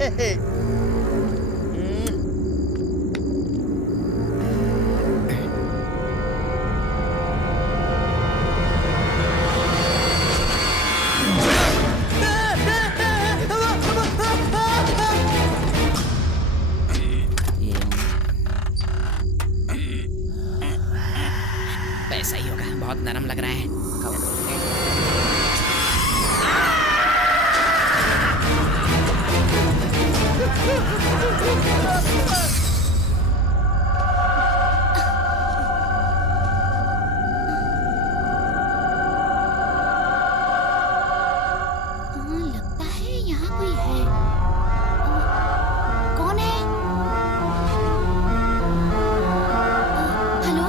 पैसा ही होगा, बहुत नरम लग रहा है। लगता है यहाँ कोई है। कौन है? हेलो?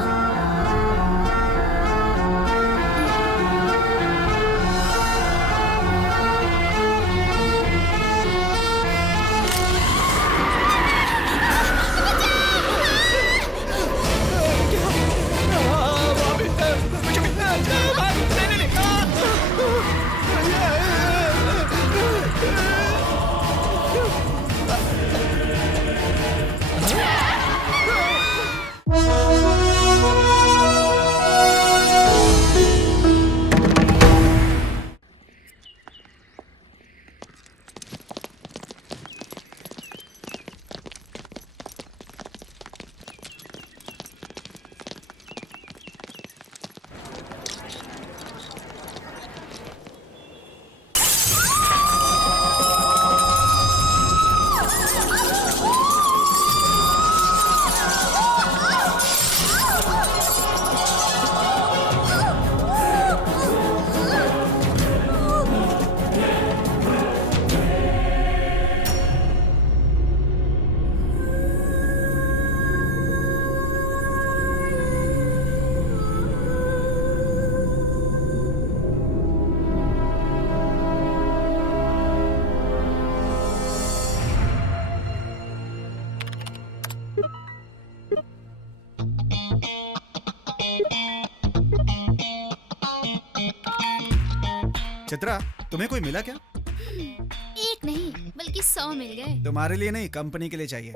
चित्रा, तुम्हें कोई मिला क्या? एक नहीं बल्कि 100 मिल गए। तुम्हारे लिए नहीं, कंपनी के लिए चाहिए।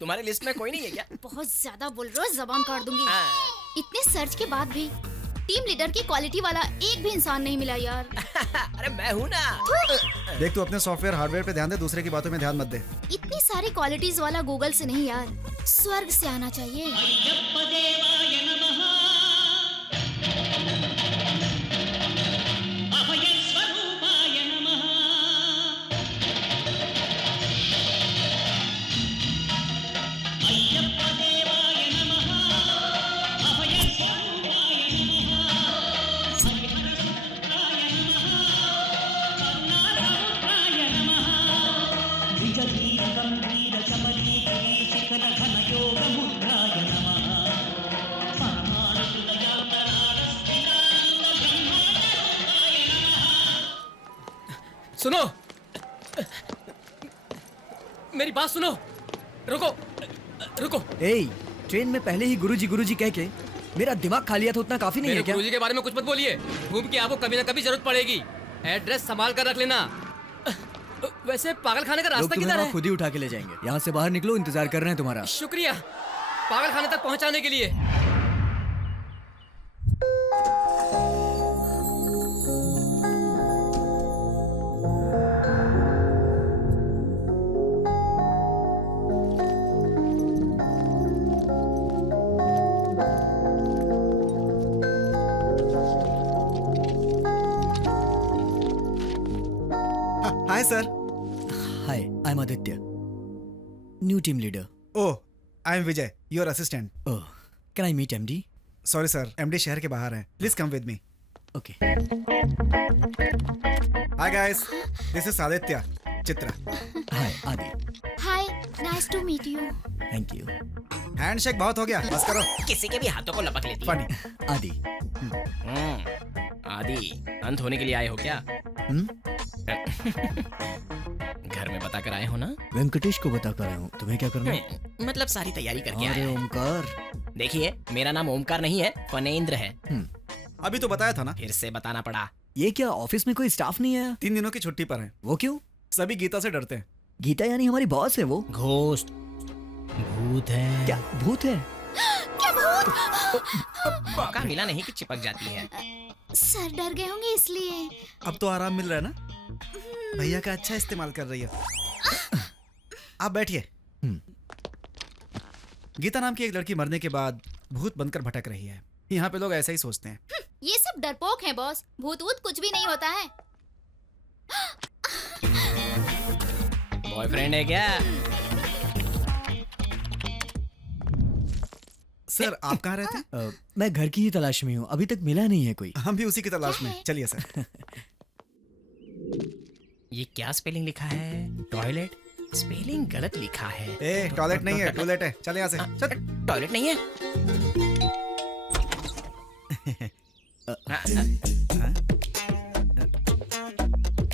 तुम्हारे लिस्ट में कोई नहीं है क्या? बहुत ज्यादा बोल रहे हो, जबान काट दूंगी। इतने सर्च के बाद भी टीम लीडर की क्वालिटी वाला एक भी इंसान नहीं मिला यार। अरे मैं हूँ ना। देख, तू अपने सॉफ्टवेयर हार्डवेयर पे ध्यान दे, दूसरे की बातों में ध्यान मत दे। इतनी सारी क्वालिटीज वाला गूगल से नहीं यार, स्वर्ग से आना चाहिए। सुनो, मेरी बात सुनो। रुको रुको। ए, ट्रेन में पहले ही गुरुजी कह के मेरा दिमाग खा लिया तो उतना काफी नहीं है क्या? गुरुजी के बारे में कुछ मत बोलिए। घूम के आपको कभी ना कभी जरूरत पड़ेगी। एड्रेस संभाल कर रख लेना। वैसे पागल खाने का रास्ता किधर है? खुद ही उठा के ले जाएंगे। यहाँ से बाहर निकलो, इंतजार कर रहे हैं तुम्हारा। शुक्रिया पागल खाने तक पहुँचाने के लिए। Hi sir. Hi, I am Aditya, new team leader. Oh, I am Vijay, your assistant. Oh, can I meet MD? Sorry sir, MD शहर के बाहर हैं। Please come with me. Okay. Hi guys, this is Aditya, Chitra. Hi Adi. Hi, nice to meet you. Thank you. Handshake बहुत हो गया, बस करो। किसी के भी हाथों को लपक लेती है। फनी। आदि। आदि, अंत होने के लिए आए हो क्या? हम्म? घर में बता कर आए हो ना? वेंकटेश को बता कर आया हूँ, तुम्हें क्या करना है? मतलब सारी तैयारी करके आए अरे हैं। ओमकार। देखिए, मेरा नाम ओमकार नहीं है, फनेंद्र है। अभी तो बताया था ना। फिर से बताना पड़ा। ये क्या ऑफिस में कोई स्टाफ नहीं आया? 3 दिनों की छुट्टी पर है। वो क्यों? सभी गीता से डरते हैं। गीता यानी हमारी बॉस है वो? घोस्ट, भूत है। क्या भूत है? मौका मिला नहीं कि चिपक जाती है। सर डर गए होंगे इसलिए। अब तो आराम मिल रहा है ना? भैया का अच्छा इस्तेमाल कर रही है। आप बैठिए। गीता नाम की एक लड़की मरने के बाद भूत बनकर भटक रही है। यहाँ पे लोग ऐसा ही सोचते हैं। ये सब डरपोक हैं बॉस, भूत वूत कुछ भी नहीं होता है। बॉयफ्रेंड है क्या? सर आप कहाँ रहते हैं? मैं घर की ही तलाश में हूँ, अभी तक मिला नहीं है कोई। हम भी उसी की तलाश में। चलिए सर। ये क्या स्पेलिंग लिखा है? टॉयलेट? स्पेलिंग गलत लिखा है। ए टॉयलेट नहीं है, टॉयलेट है। चल यहाँ से। चल। टॉयलेट नहीं है।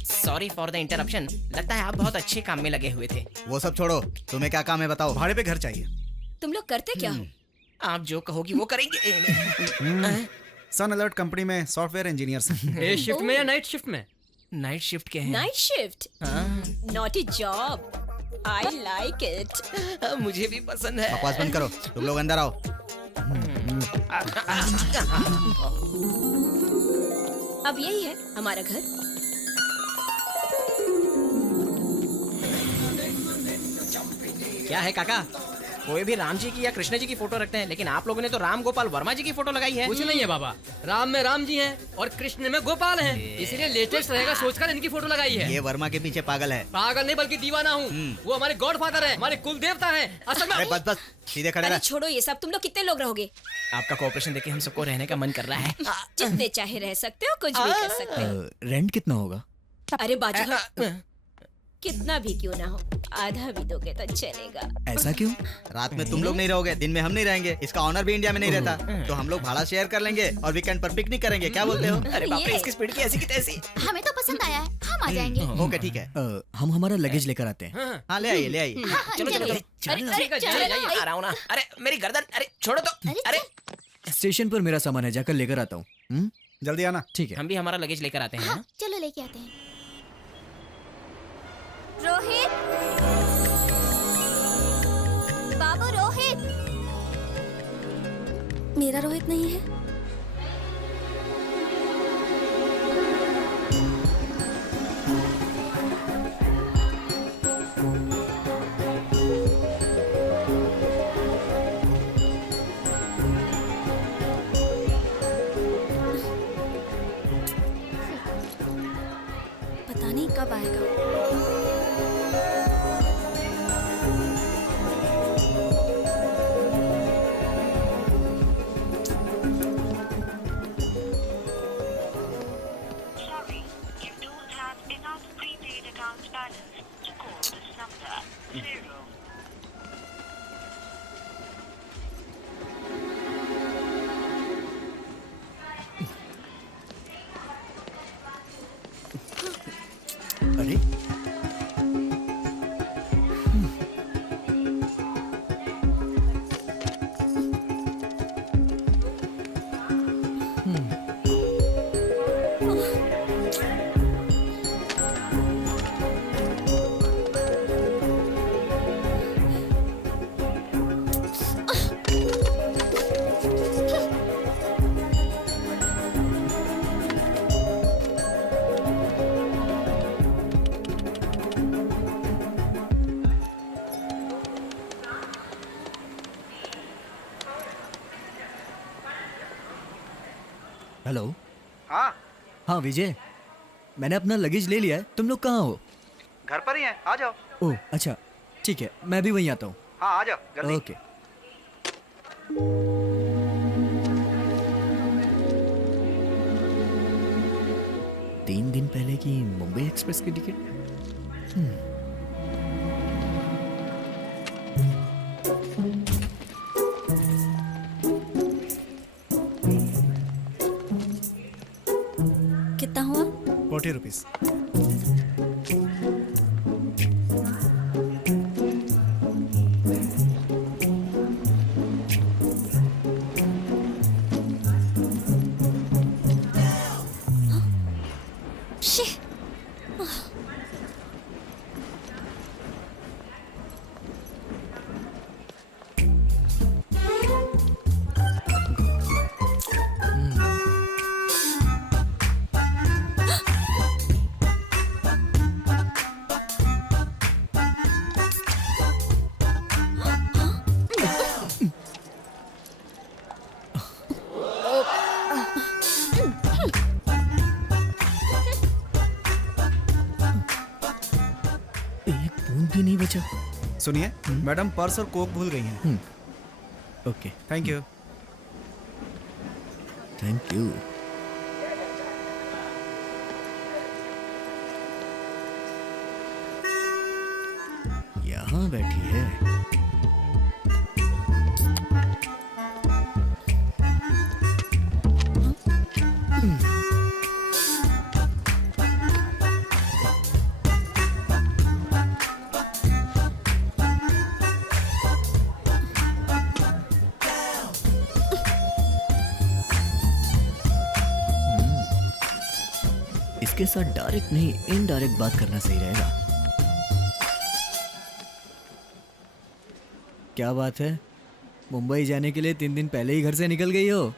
Sorry for the interruption. लगता है आप बहुत अच्छे काम में लगे हुए थे। वो सब छोड़ो, तुम्हें क्या काम है बताओ। भाड़े पे घर चाहिए। तुम लोग करते क्या हो? आप जो कहोगी वो करेंगे। सन अलर्ट कंपनी में सॉफ्टवेयर इंजीनियर हैं। डे शिफ्ट में या नाइट शिफ्ट में? नाइट शिफ्ट के हैं। Night shift, naughty job, I like it. मुझे भी पसंद है। बकवास बंद करो, तुम लोग अंदर आओ। अब यही है हमारा घर। क्या है काका? कोई भी राम जी की या कृष्ण जी की फोटो रखते हैं, लेकिन आप लोगों ने तो राम गोपाल वर्मा जी की फोटो लगाई है। कुछ नहीं है बाबा, राम में राम जी हैं और कृष्ण में गोपाल हैं, इसलिए लेटेस्ट रहेगा सोचकर इनकी फोटो लगाई है। ये वर्मा के पीछे पागल है। पागल नहीं बल्कि दीवाना हूँ। वो हमारे गॉड फादर है, हमारे कुल देवता है। असल में अरे बस बस, सीधे खड़े अरे रह। छोड़ो ये सब, तुम लोग कितने लोग रहोगे? आपका कोऑपरेशन देखे हम सबको रहने का मन कर रहा है। जितने चाहे रह सकते हो, कुछ भी कर सकते हो। रेंट कितना होगा? अरे बाजू, कितना भी क्यों ना हो, आधा भी दोगे तो चलेगा। ऐसा क्यों? रात में तुम लोग नहीं रहोगे, दिन में हम नहीं रहेंगे। इसका ऑनर भी इंडिया में नहीं रहता, तो हम लोग भाड़ा शेयर कर लेंगे और वीकेंड पर पिकनिक करेंगे। क्या बोलते हो? अरे बाप रे, ये- इसकी स्पीड की ऐसी की तैसी। हमें तो पसंद आया है, हम आ जाएंगे। ओके ठीक है। हम हमारा लगेज लेकर आते हैं। हाँ ले आइए ले आइए। हाँ, चलो चलो चलिए। चलो। अरे, ठीक है, चलो, जाइए, चलो, जाइए। आ रहा हूँ ना। अरे मेरी गर्दन, अरे छोड़ो तो। अरे, अरे स्टेशन पर मेरा सामान है, जाकर लेकर आता हूँ। जल्दी आना। ठीक है। हम भी हमारा लगेज लेकर आते हैं हाँ, ना? चलो लेके आते हैं। रोहित, बाबू रोहित। मेरा रोहित नहीं है। पता नहीं कब आएगा। Sorry, you don't have enough prepaid account balance to call this number. Zero. अरे हेलो। हाँ हाँ विजय, मैंने अपना लगेज ले लिया है। तुम लोग कहाँ हो? घर पर ही हैं, आ जाओ। ओह अच्छा, ठीक है, मैं भी वहीं आता हूँ। हाँ आ जाओ ओके। तीन दिन पहले की मुंबई एक्सप्रेस की टिकट। कितना हुआ? 40 रुपीज। पूछो। सुनिए, मैडम पर्स और कोक भूल गई हैं। Okay, thank you. Thank you. यहाँ बैठी है। इसके साथ डायरेक्ट नहीं इनडायरेक्ट बात करना सही रहेगा। क्या बात है, मुंबई जाने के लिए 3 दिन पहले ही घर से निकल गई हो?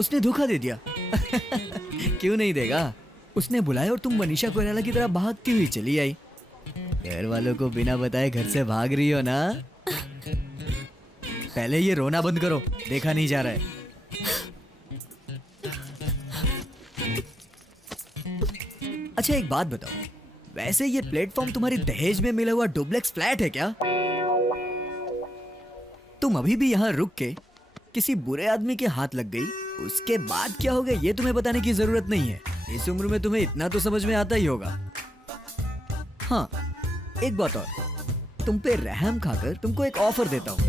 उसने धोखा दे दिया। क्यों नहीं देगा? उसने बुलाया और तुम मनीषा कोइराला की तरह भागती हुई चली आई। घर वालों को बिना बताए घर से भाग रही हो ना? पहले ये रोना बंद करो, देखा नहीं जा रहा है। अच्छा एक बात बताओ, वैसे ये प्लेटफॉर्म तुम्हारी दहेज में मिला हुआ डुप्लेक्स फ्लैट है क्या? तुम अभी भी यहाँ रुक के किसी बुरे आदमी के हाथ लग गई, उसके बाद क्या हो गया ये तुम्हें बताने की जरूरत नहीं है। इस उम्र में तुम्हें इतना तो समझ में आता ही होगा। हाँ, एक बात और, तुम पे रहम खाकर तुमको एक ऑफर देता हूँ।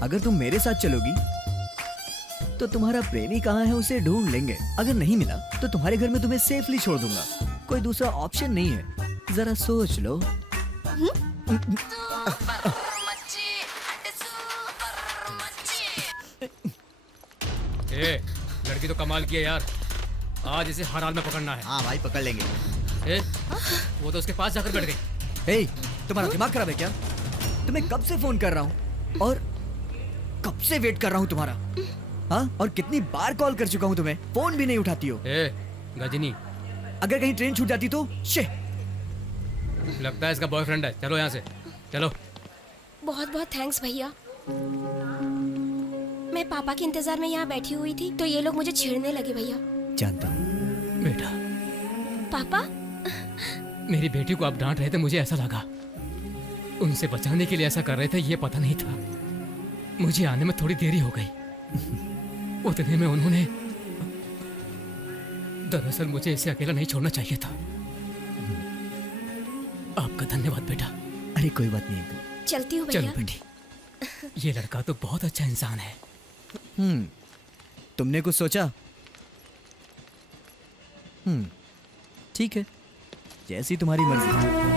अगर तुम मेरे साथ चलोगी तो तुम्हारा प्रेमी कहाँ है उसे ढूंढ लेंगे। अगर नहीं मिला तो तुम्हारे घर में तुम्हें सेफली छोड़ दूंगा। कोई दूसरा ऑप्शन नहीं है, जरा सोच लो। ए, लड़की तो कमाल की है यार, आज इसे हर हाल में पकड़ना है। हाँ भाई पकड़ लेंगे। ए, वो तो उसके पास जाकर बैठ गई। हे, तुम्हारा दिमाग खराब है क्या? तुम्हें कब से फोन कर रहा हूँ और कब से वेट कर रहा हूँ तुम्हारा। हाँ, और कितनी बार कॉल कर चुका हूँ तुम्हें, फोन भी नहीं उठाती हो। ए, गजनी, अगर कहीं ट्रेन छूट जाती तो शे। लगता है इसका बॉयफ्रेंड है। चलो यहाँ से, चलो। बहुत बहुत थैंक्स भैया। मैं पापा के इंतजार में यहाँ बैठी हुई थी तो ये लोग मुझे छेड़ने लगे भैया। जानता हूँ। बेटा, पापा, मेरी बेटी को आप डांट रहे थे, मुझे ऐसा लगा उनसे बचाने के लिए ऐसा कर रहे थे, ये पता नहीं था। मुझे आने में थोड़ी देरी हो गई। उतने में उन्होंने, दरअसल मुझे इसे अकेला नहीं छोड़ना चाहिए था। आपका धन्यवाद बेटा। अरे कोई बात नहीं अंकल। चलती हूँ चलो भैया। पिंडी, ये लड़का तो बहुत अच्छा इंसान है। तुमने कुछ सोचा? ठीक है, जैसी तुम्हारी मर्जी।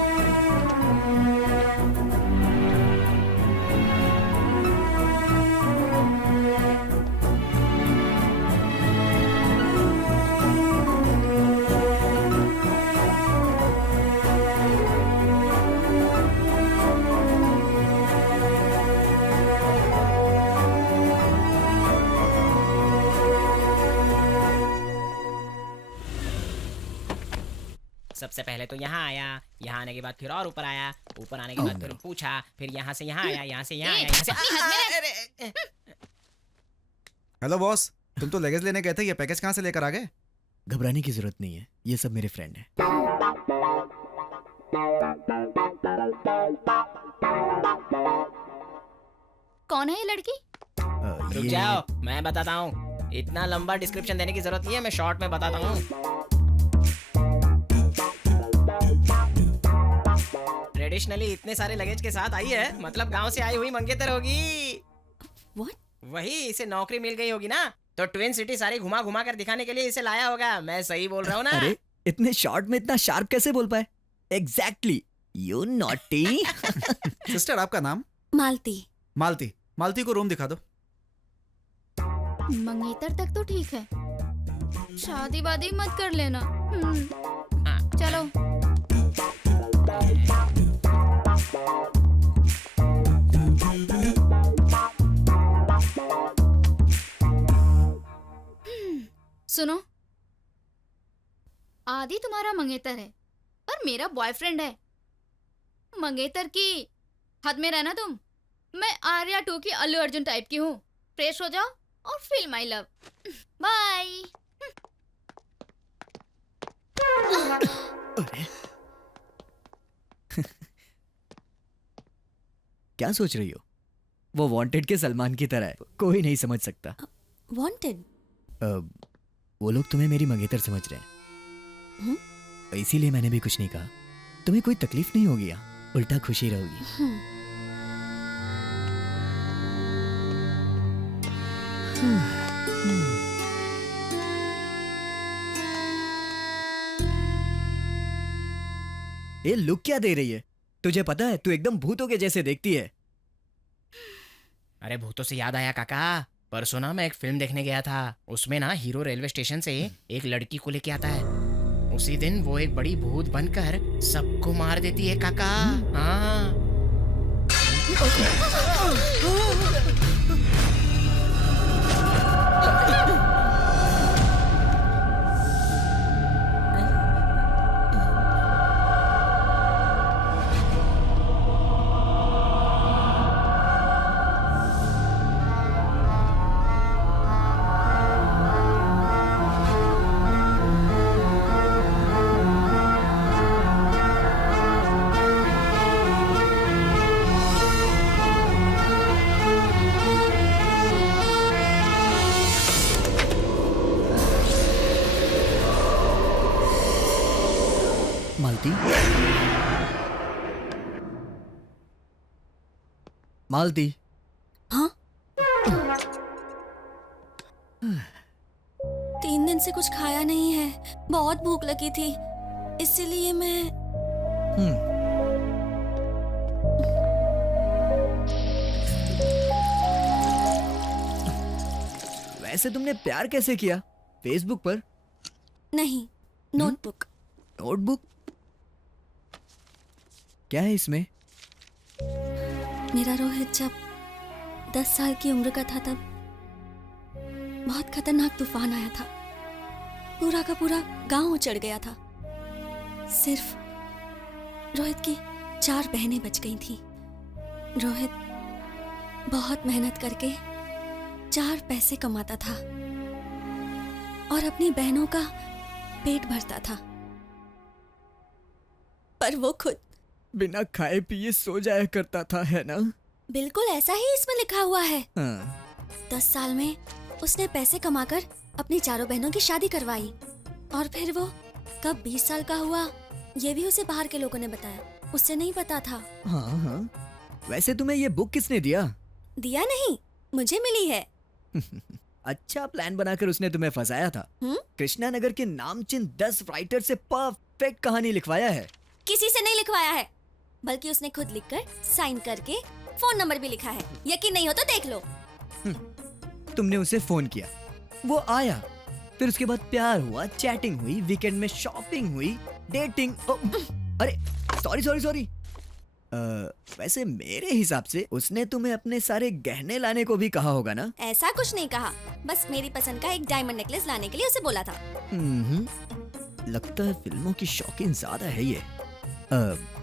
सबसे पहले तो यहाँ आया, यहाँ आने के बाद फिर और ऊपर आया, ऊपर आने के बाद फिर पूछा, फिर यहाँ से यहाँ आया, यहाँ से यहाँ आया, यहाँ से। हेलो बॉस, तुम तो लगेज लेने गए थे, ये पैकेज कहाँ से लेकर आ गए? घबराने की जरूरत नहीं है, ये सब मेरे फ्रेंड हैं। कौन है ये लड़की? रुक जाओ, मैं बताता हूँ। इतना लंबा डिस्क्रिप्शन देने की जरूरत नहीं है, मैं शॉर्ट में बताता हूँ। ट्रेडिशनली इतने सारे लगेज के साथ आई है, मतलब गांव से आई हुई मंगेतर होगी। What? वही, इसे नौकरी मिल गई होगी ना, तो ट्विन सिटी सारी घुमा घुमा कर दिखाने के लिए इसे लाया होगा। मैं सही बोल रहा हूँ ना? अरे इतने शॉर्ट में इतना शार्प कैसे बोल पाए? Exactly, you naughty. सिस्टर, आपका नाम? मालती। मालती। मालती को रूम दिखा दो। मंगेतर तक तो ठीक है, शादी वादी मत कर लेना। चलो। सुनो, आदि तुम्हारा मंगेतर है पर मेरा बॉयफ्रेंड है। मंगेतर की हद में रहना तुम। मैं आर्या 2 की अल्लू अर्जुन टाइप की हूँ। फ्रेश हो जाओ और फील माई लव। बाय। क्या सोच रही हो? वो वांटेड के सलमान की तरह है, कोई नहीं समझ सकता। वांटेड? वो लोग तुम्हें मेरी मंगेतर समझ रहे हैं, इसीलिए मैंने भी कुछ नहीं कहा। तुम्हें कोई तकलीफ नहीं होगी, उल्टा खुशी रहोगी। ये लुक क्या दे रही है? तुझे पता है तू एकदम भूतों के जैसे देखती है। अरे भूतों से याद आया काका, परसों ना मैं एक फिल्म देखने गया था। उसमें ना हीरो रेलवे स्टेशन से एक लड़की को लेके आता है। उसी दिन वो एक बड़ी भूत बनकर सबको मार देती है काका। हाँ। मालती, मालती। हाँ? 3 दिन से कुछ खाया नहीं है, बहुत भूख लगी थी, इसीलिए मैं वैसे तुमने प्यार कैसे किया? फेसबुक पर? नहीं, नोटबुक। नोटबुक? क्या है इसमें? मेरा रोहित जब 10 साल की उम्र का था तब बहुत खतरनाक तूफान आया था। पूरा का पूरा गांव उजड़ गया था। सिर्फ रोहित की 4 बहनें बच गई थी। रोहित बहुत मेहनत करके 4 पैसे कमाता था और अपनी बहनों का पेट भरता था, पर वो खुद बिना खाए पिए सो जाया करता था, है ना? बिल्कुल ऐसा ही इसमें लिखा हुआ है। हाँ। 10 साल में उसने पैसे कमाकर अपनी 4 बहनों की शादी करवाई और फिर वो कब 20 साल का हुआ ये भी उसे बाहर के लोगों ने बताया, उससे नहीं पता था। हाँ हाँ। वैसे तुम्हें ये बुक किसने दिया? दिया नहीं, मुझे मिली है। अच्छा प्लान बनाकर उसने तुम्हें फंसाया था। कृष्णा नगर के नामचीन 10 राइटर से परफेक्ट कहानी लिखवाया है। किसी से नहीं लिखवाया है, बल्कि उसने खुद लिखकर साइन करके फोन नंबर भी लिखा है। यकीन नहीं हो तो देख लो। तुमने उसे फोन किया, वो आया, फिर उसके बाद प्यार हुआ, चैटिंग हुई, वीकेंड में शॉपिंग हुई, डेटिंग। अरे सॉरी। वैसे मेरे हिसाब से उसने तुम्हें अपने सारे गहने लाने को भी कहा होगा ना? ऐसा कुछ नहीं कहा, बस मेरी पसंद का एक डायमंड नेकलेस लाने के लिए उसे बोला था। लगता है फिल्मों की शौकीन ज्यादा है ये।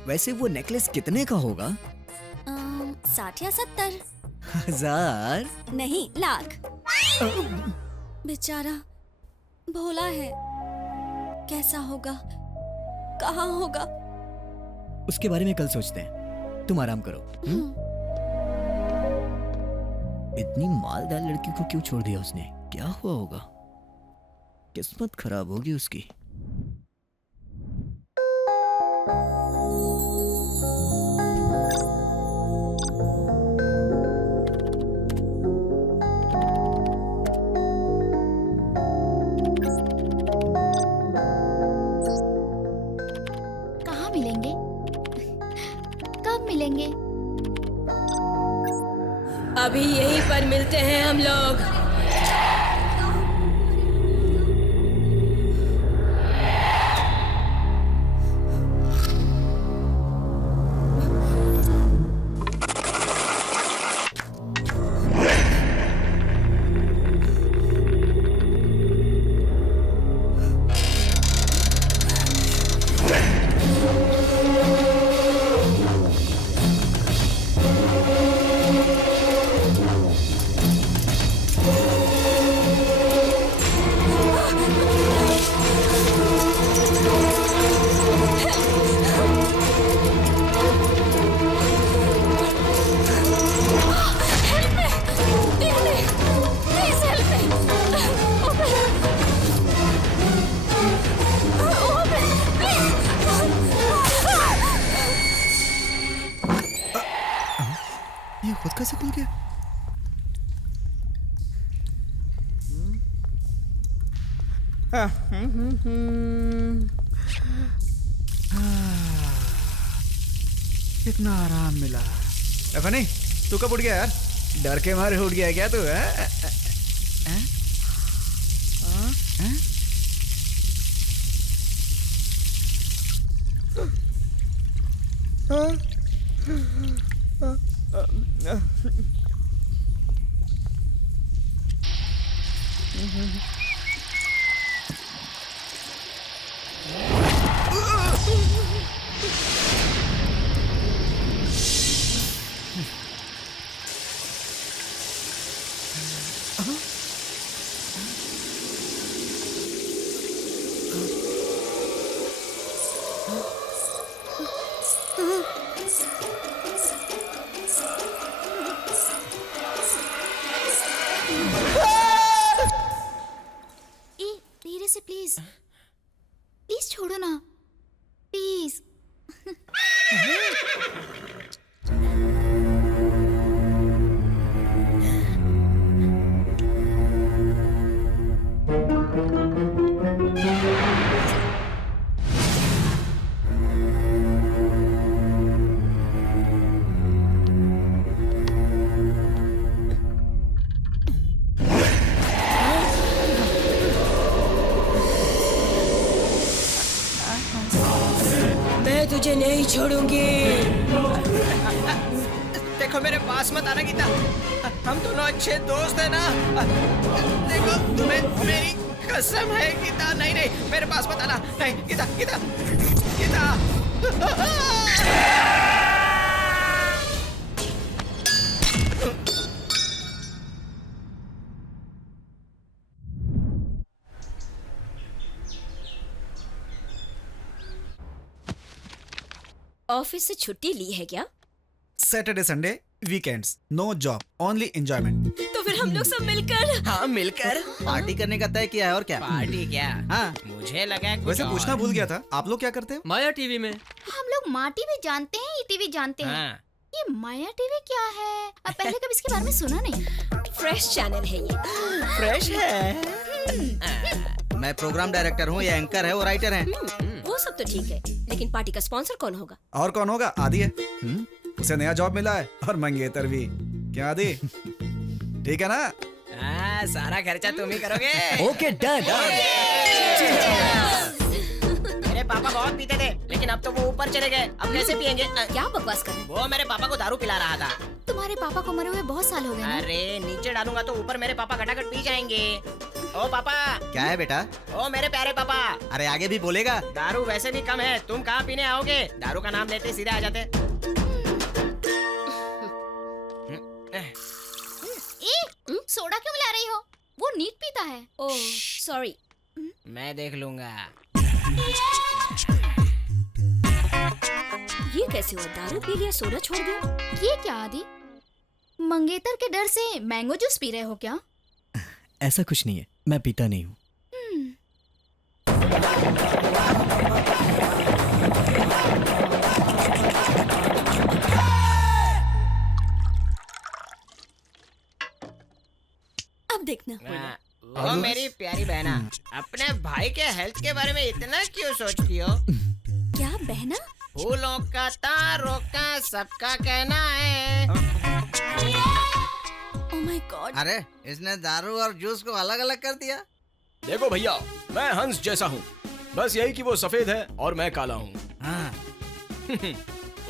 वैसे वो नेकलेस कितने का होगा? 60 या 70 हजार? नहीं, लाख। बेचारा भोला है, कैसा होगा, कहाँ होगा? उसके बारे में कल सोचते हैं, तुम आराम करो। इतनी मालदार लड़की को क्यों छोड़ दिया उसने? क्या हुआ होगा? किस्मत खराब होगी उसकी। कहाँ मिलेंगे? कब मिलेंगे? अभी यहीं पर मिलते हैं हम लोग। ये खुद कैसे खुल गया? कितना आराम मिला। फनी, तू कब उठ गया यार? डर के मारे उठ गया क्या तू? धीरे से प्लीज, प्लीज छोड़ो ना, प्लीज। मैं तुझे नहीं छोड़ूंगी। देखो मेरे पास मत आना गीता, हम दोनों अच्छे दोस्त हैं ना। देखो तुम्हें मेरी कसम है गीता। नहीं नहीं, मेरे पास मत आना। नहीं गीता, गीता, गीता। ऑफिस से छुट्टी ली है क्या? Saturday Sunday weekends, no job, only enjoyment. तो फिर हम लोग सब मिलकर। हाँ मिलकर पार्टी करने का तय किया है और क्या? पार्टी क्या? हाँ, मुझे लगा कुछ वैसे और। पूछना भूल गया था, आप लोग क्या करते हो? माया टीवी में। हम लोग माँ टीवी जानते हैं, ईटीवी जानते हैं। हाँ। ये माया टीवी क्या है? अब पहले कभी इसके बारे में सुना नहीं। फ्रेश चैनल है ये। फ्रेश है। मैं प्रोग्राम डायरेक्टर हूँ, ये एंकर है, वो राइटर हैं। वो सब तो ठीक है, लेकिन पार्टी का स्पॉन्सर कौन होगा? और कौन होगा? आदि है। उसे नया जॉब मिला है और मंगेतर भी। क्या आदि? ठीक है ना? सारा खर्चा तुम ही करोगे। Okay done. मेरे पापा बहुत पीते थे, लेकिन अब तो वो ऊपर चले गए। अब कैसे पियेंगे? क्या बकवास कर रहे हैं? वो मेरे पापा को दारू पिला रहा था। तुम्हारे पापा को मरे हुए बहुत साल हो गए ना? अरे नीचे डालूंगा तो ऊपर मेरे पापा खटाखट पी जाएंगे। ओ पापा। क्या है बेटा? ओ मेरे प्यारे पापा। अरे आगे भी बोलेगा। दारू वैसे भी कम है, तुम कहाँ पीने आओगे? दारू का नाम लेते सीधे आ जाते। सोडा क्यों मिला रही हो? वो नीट पीता है। Oh sorry. मैं देख लूंगा। ये कैसे हुआ? दारू पी लिया, सोडा छोड़ दिया। ये क्या आदि? मंगेतर के डर से मैंगो जूस पी रहे हो क्या? ऐसा कुछ नहीं है, मैं पीता नहीं हूँ। अब देखना। वो मेरी प्यारी बहना, अपने भाई के हेल्थ के बारे में इतना क्यों सोचती हो? क्या बहना? फूलों का तारों का सबका कहना है। Oh my God. अरे इसने दारू और जूस को अलग अलग कर दिया। देखो भैया, मैं हंस जैसा हूँ, बस यही कि वो सफेद है और मैं काला हूँ। हाँ।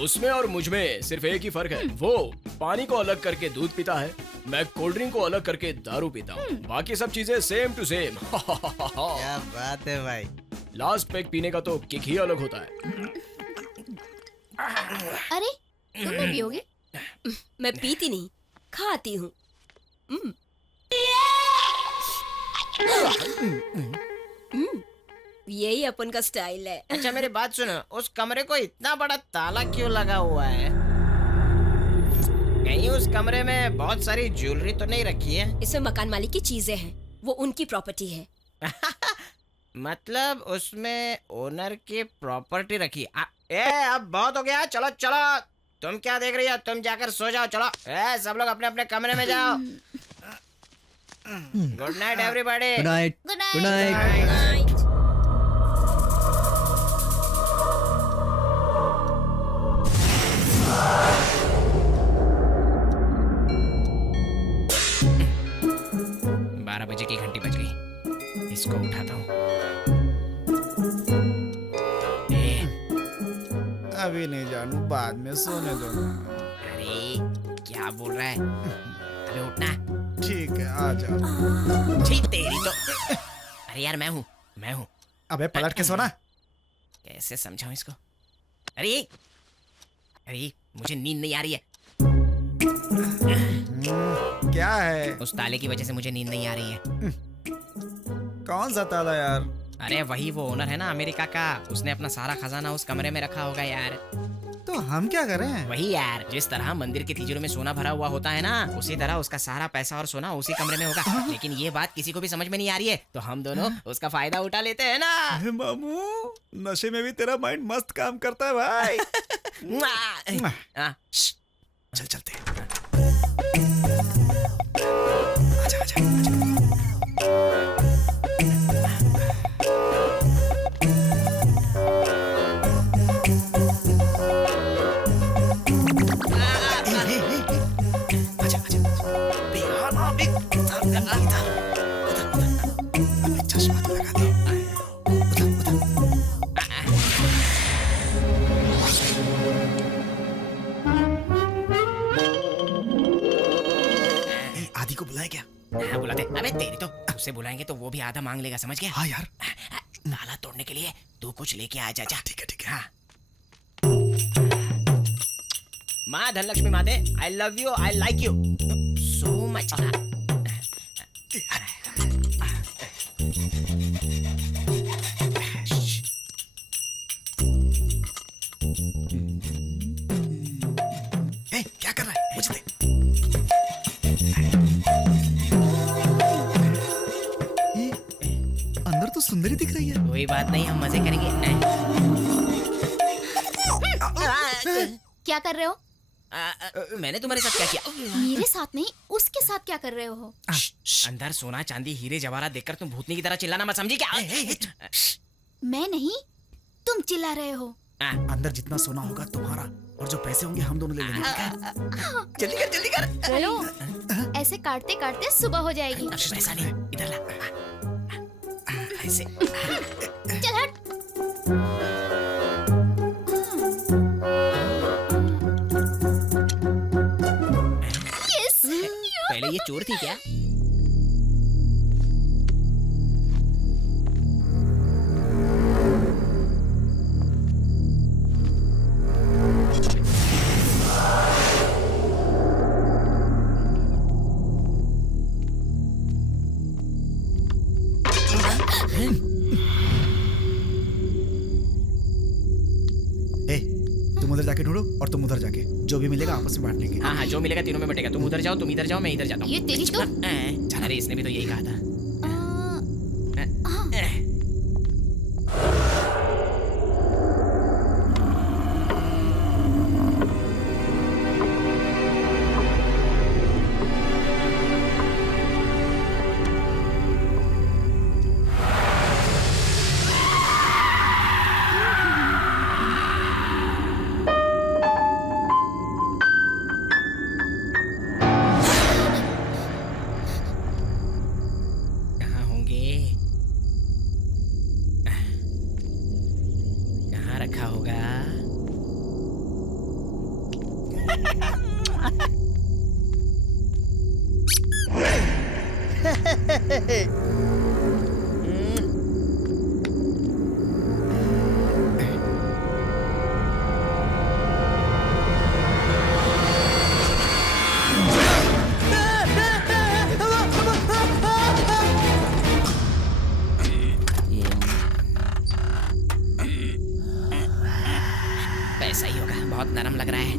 उसमें और मुझ में सिर्फ एक ही फर्क है, वो पानी को अलग करके दूध पीता है, मैं कोल्ड ड्रिंक को अलग करके दारू पीता हूँ। बाकी सब चीजें सेम टू सेम। क्या बात है भाई। लास्ट पैक पीने का तो किक ही अलग होता है। अरे तुम नहीं पियोगे? मैं पीती नहीं, खाती हूँ। यही अपन का स्टाइल है। अच्छा मेरी बात सुनो, उस कमरे को इतना बड़ा ताला क्यों लगा हुआ है? कहीं उस कमरे में बहुत सारी ज्वेलरी तो नहीं रखी है? इसमें मकान मालिक की चीजें हैं, वो उनकी प्रॉपर्टी है। मतलब उसमें ओनर की प्रॉपर्टी रखी। अब बहुत हो गया, चलो चलो। तुम क्या देख रही हो? तुम जाकर सो जाओ, चलो। सब लोग अपने अपने कमरे में जाओ। Good night everybody. Good night. Good good night. Night. 12 बजे की घंटी बज गई, इसको उठाता हूँ। अभी नहीं जानू, बाद में सोने दो ना। अरे क्या बोल रहा है? अबे उठना। ठीक है, आ जाओ। छी तेरी तो। अरे यार मैं हूँ। अबे पलट के सोना। कैसे समझाऊं इसको? अरे अरे मुझे नींद नहीं आ रही है। क्या है? उस ताले की वजह से मुझे नींद नहीं आ रही है। कौन सा ताला यार? अरे वही वो ओनर है ना अमेरिका का, उसने अपना सारा खजाना उस कमरे में रखा होगा यार। तो हम क्या करें? वही यार, जिस तरह मंदिर के तिजोरी में सोना भरा हुआ होता है ना, उसी तरह उसका सारा पैसा और सोना उसी कमरे में होगा। लेकिन ये बात किसी को भी समझ में नहीं आ रही है, तो हम दोनों उसका फायदा उठा लेते हैं ना। अरे मामू, नशे में भी तेरा माइंड मस्त काम करता है भाई। चल चलते हैं। आजा आजा आजा। आजा आजा। बिहार ना बिक। इधर अबे चश्मा तो लगा दे। उधर आदि को बुलाया क्या? हाँ बुलाते। अबे तेरी तो, उससे बुलाएंगे तो वो भी आधा मांग लेगा, समझ गया? हाँ यार। ताला तोड़ने के लिए तू कुछ लेके आ जा। ठीक है ठीक है। हाँ। माँ धनलक्ष्मी माते, I love you, I like you so much. क्या कर रहा है? मुझे दे। अंदर तो सुंदरी दिख रही है। कोई बात नहीं, हम मजे करेंगे। क्या कर रहे हो? मैंने तुम्हारे साथ क्या किया? मेरे साथ नहीं, उसके साथ क्या कर रहे हो? अंदर सोना चांदी हीरे जवाहरात देखकर तुम भूतनी की तरह चिल्लाना मत, समझी क्या? मैं नहीं, तुम चिल्ला रहे हो। अंदर जितना सोना होगा तुम्हारा, और जो पैसे होंगे हम दोनों ले लेंगे। ठीक है? जल्दी कर जल्दी कर। हेलो, ऐसे काटते काटते सुबह हो जाएगी। वैसा नहीं, इधर ला। ऐसे। चल हट। यस। पहले ये चोर थी क्या? तुम उधर जाके ढूंढो और तुम उधर जाके, जो भी मिलेगा आपस में बांट लेंगे। हाँ हाँ, जो मिलेगा तीनों में बटेगा। तुम उधर जाओ, तुम इधर जाओ, मैं इधर जाता हूँ। ये तेरी तो। अरे इसने भी तो यही कहा था। कहाँ होंगे? कहाँ रखा होगा? पैसा ही होगा, बहुत नरम लग रहा है।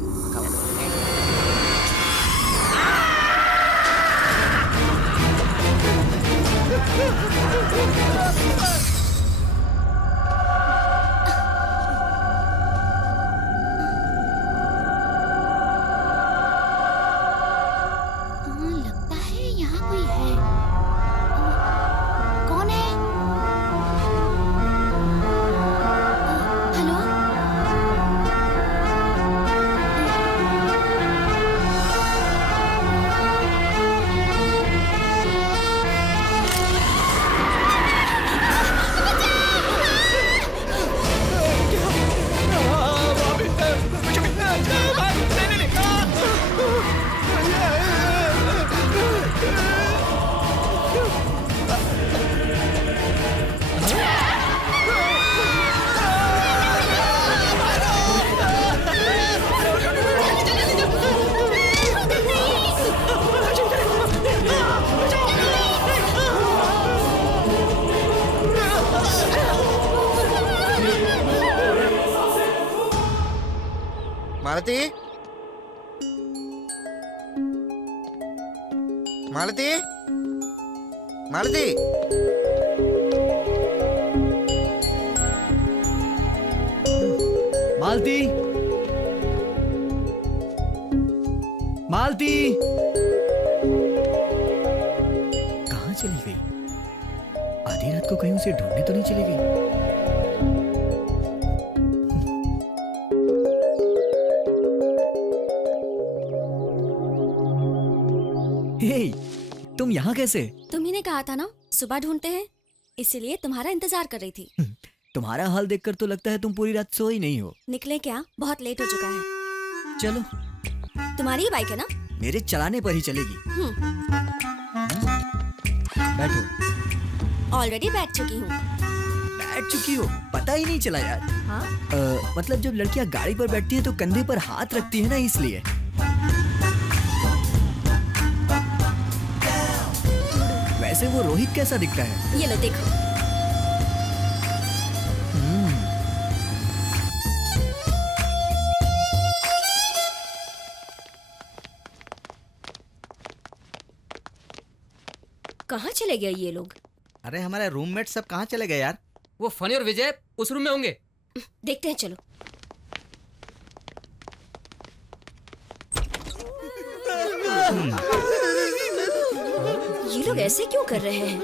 मालती, मालती, मालती। मालती, मालती कहाँ चली गई? आधी रात को कहीं उसे ढूंढने तो नहीं चली गई? हे, तुम यहाँ कैसे? तुम्ही ने कहा था ना सुबह ढूंढते हैं, इसीलिए तुम्हारा इंतजार कर रही थी। तुम्हारा हाल देखकर तो लगता है तुम पूरी रात सोई नहीं हो। निकले क्या? बहुत लेट हो चुका है। चलो, तुम्हारी ही बाइक है ना? मेरे चलाने पर ही चलेगी। बैठो। ऑलरेडी बैठ चुकी हूँ। बैठ चुकी हो? पता ही नहीं चला यार। हाँ? मतलब जब लड़कियां गाड़ी पर बैठती हैं तो कंधे पर हाथ रखती है ना, इसलिए। वैसे वो रोहित कैसा दिखता है? ये लो देखो। कहाँ चले गए ये लोग? अरे हमारे रूममेट सब कहाँ चले गए यार? वो फनी और विजय उस रूम में होंगे। देखते हैं, चलो। ये लोग ऐसे क्यों कर रहे हैं?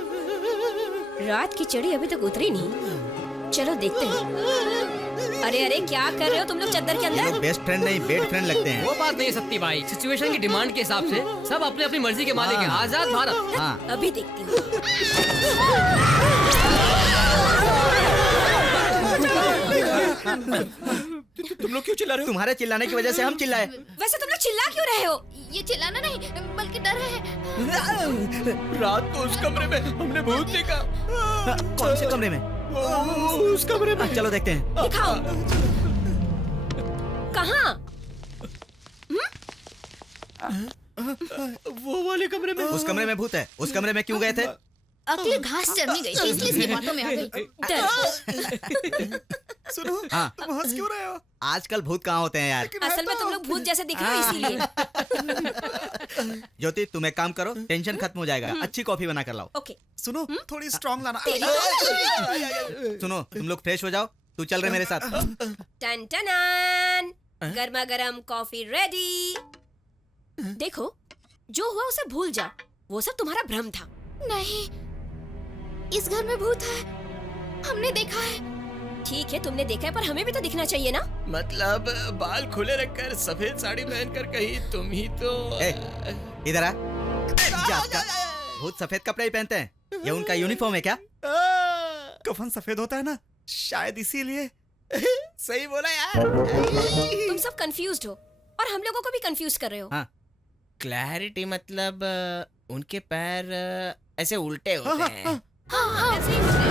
रात की चढ़ी अभी तक उतरी नहीं। चलो देखते हैं। अरे अरे क्या कर रहे हो तुम लोग चद्दर के ये अंदर? लोग बेस्ट फ्रेंड नहीं बेड फ्रेंड लगते हैं। वो बात नहीं है सत्ती भाई, सिचुएशन की डिमांड के हिसाब से सब अपनी अपनी मर्जी के मालिक हैं। आजाद भारत। हाँ। अभी देखती हूँ। तुम लोग क्यों चिल्ला रहे हो? तुम्हारे चिल्लाने की वजह से हम चिल्लाए। वैसे तुम लोग चिल्ला क्यों रहे हो? ये चिल्लाना नहीं बल्कि डर है। रात को उस कमरे में हमने भूत देखा। कौन से कमरे में? उस कमरे में। चलो देखते हैं। दिखाओ। कहाँ? वो वाले कमरे में। उस कमरे में भूत है। उस कमरे में क्यों गए थे? अगली घास चढ़ने गई थी इसलिए इसकी बातों में आ गई। सुनो, हाँ, तुम हंस क्यों रहे हो? आजकल भूत कहाँ होते हैं यार? असल में तुम लोग भूत जैसे दिख रहे हो इसीलिए। ज्योति तुम एक काम करो, टेंशन खत्म हो जाएगा। अच्छी कॉफी बना कर लाओ। ओके। सुनो, थोड़ी स्ट्रांग लाना। तेरी सुनो, तुम लोग फ्रेश हो जाओ। तू चल रहे मेरे साथ। टन टनन, गर्मा गर्म कॉफी रेडी। देखो, जो हुआ उसे भूल जाओ। वो सब तुम्हारा भ्रम था। नहीं, इस घर में भूत है। हमने देखा है। ठीक है, तुमने देखा है, पर हमें भी तो दिखना चाहिए ना। मतलब बाल खुले रखकर सफेद साड़ी पहनकर कहीं तुम ही तो। इधर आ। भूत सफेद कपड़े ही पहनते हैं। ये उनका यूनिफॉर्म है क्या? कफन सफेद होता है ना, शायद इसीलिए। सही बोला यार। तुम सब कंफ्यूज्ड हो और हम लोगों को भी कंफ्यूज कर रहे हो। हाँ। क्लैरिटी मतलब उनके पैर ऐसे उल्टे होते हैं। ऐसे ही कुछ है।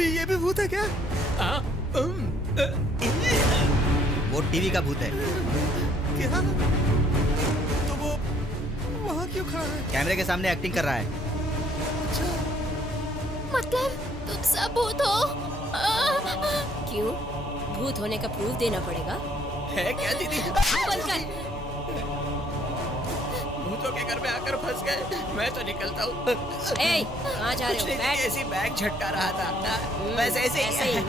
ये भी भूत है क्या? वो टीवी का भूत है। क्या? तो वो वहाँ क्यों खड़ा है? कैमरे के सामने एक्टिंग कर रहा है। मतलब तुम सब भूत हो? क्यों? भूत होने का प्रूफ देना पड़ेगा। है क्या दीदी? बंद कर। भूतों के घर में आकर फंस गए। मैं तो निकलता हूँ। ए, कहाँ जा रहे हो? बैठ। ऐसी बैग झटका रहा था। वैसे ऐसे ऐसे ही।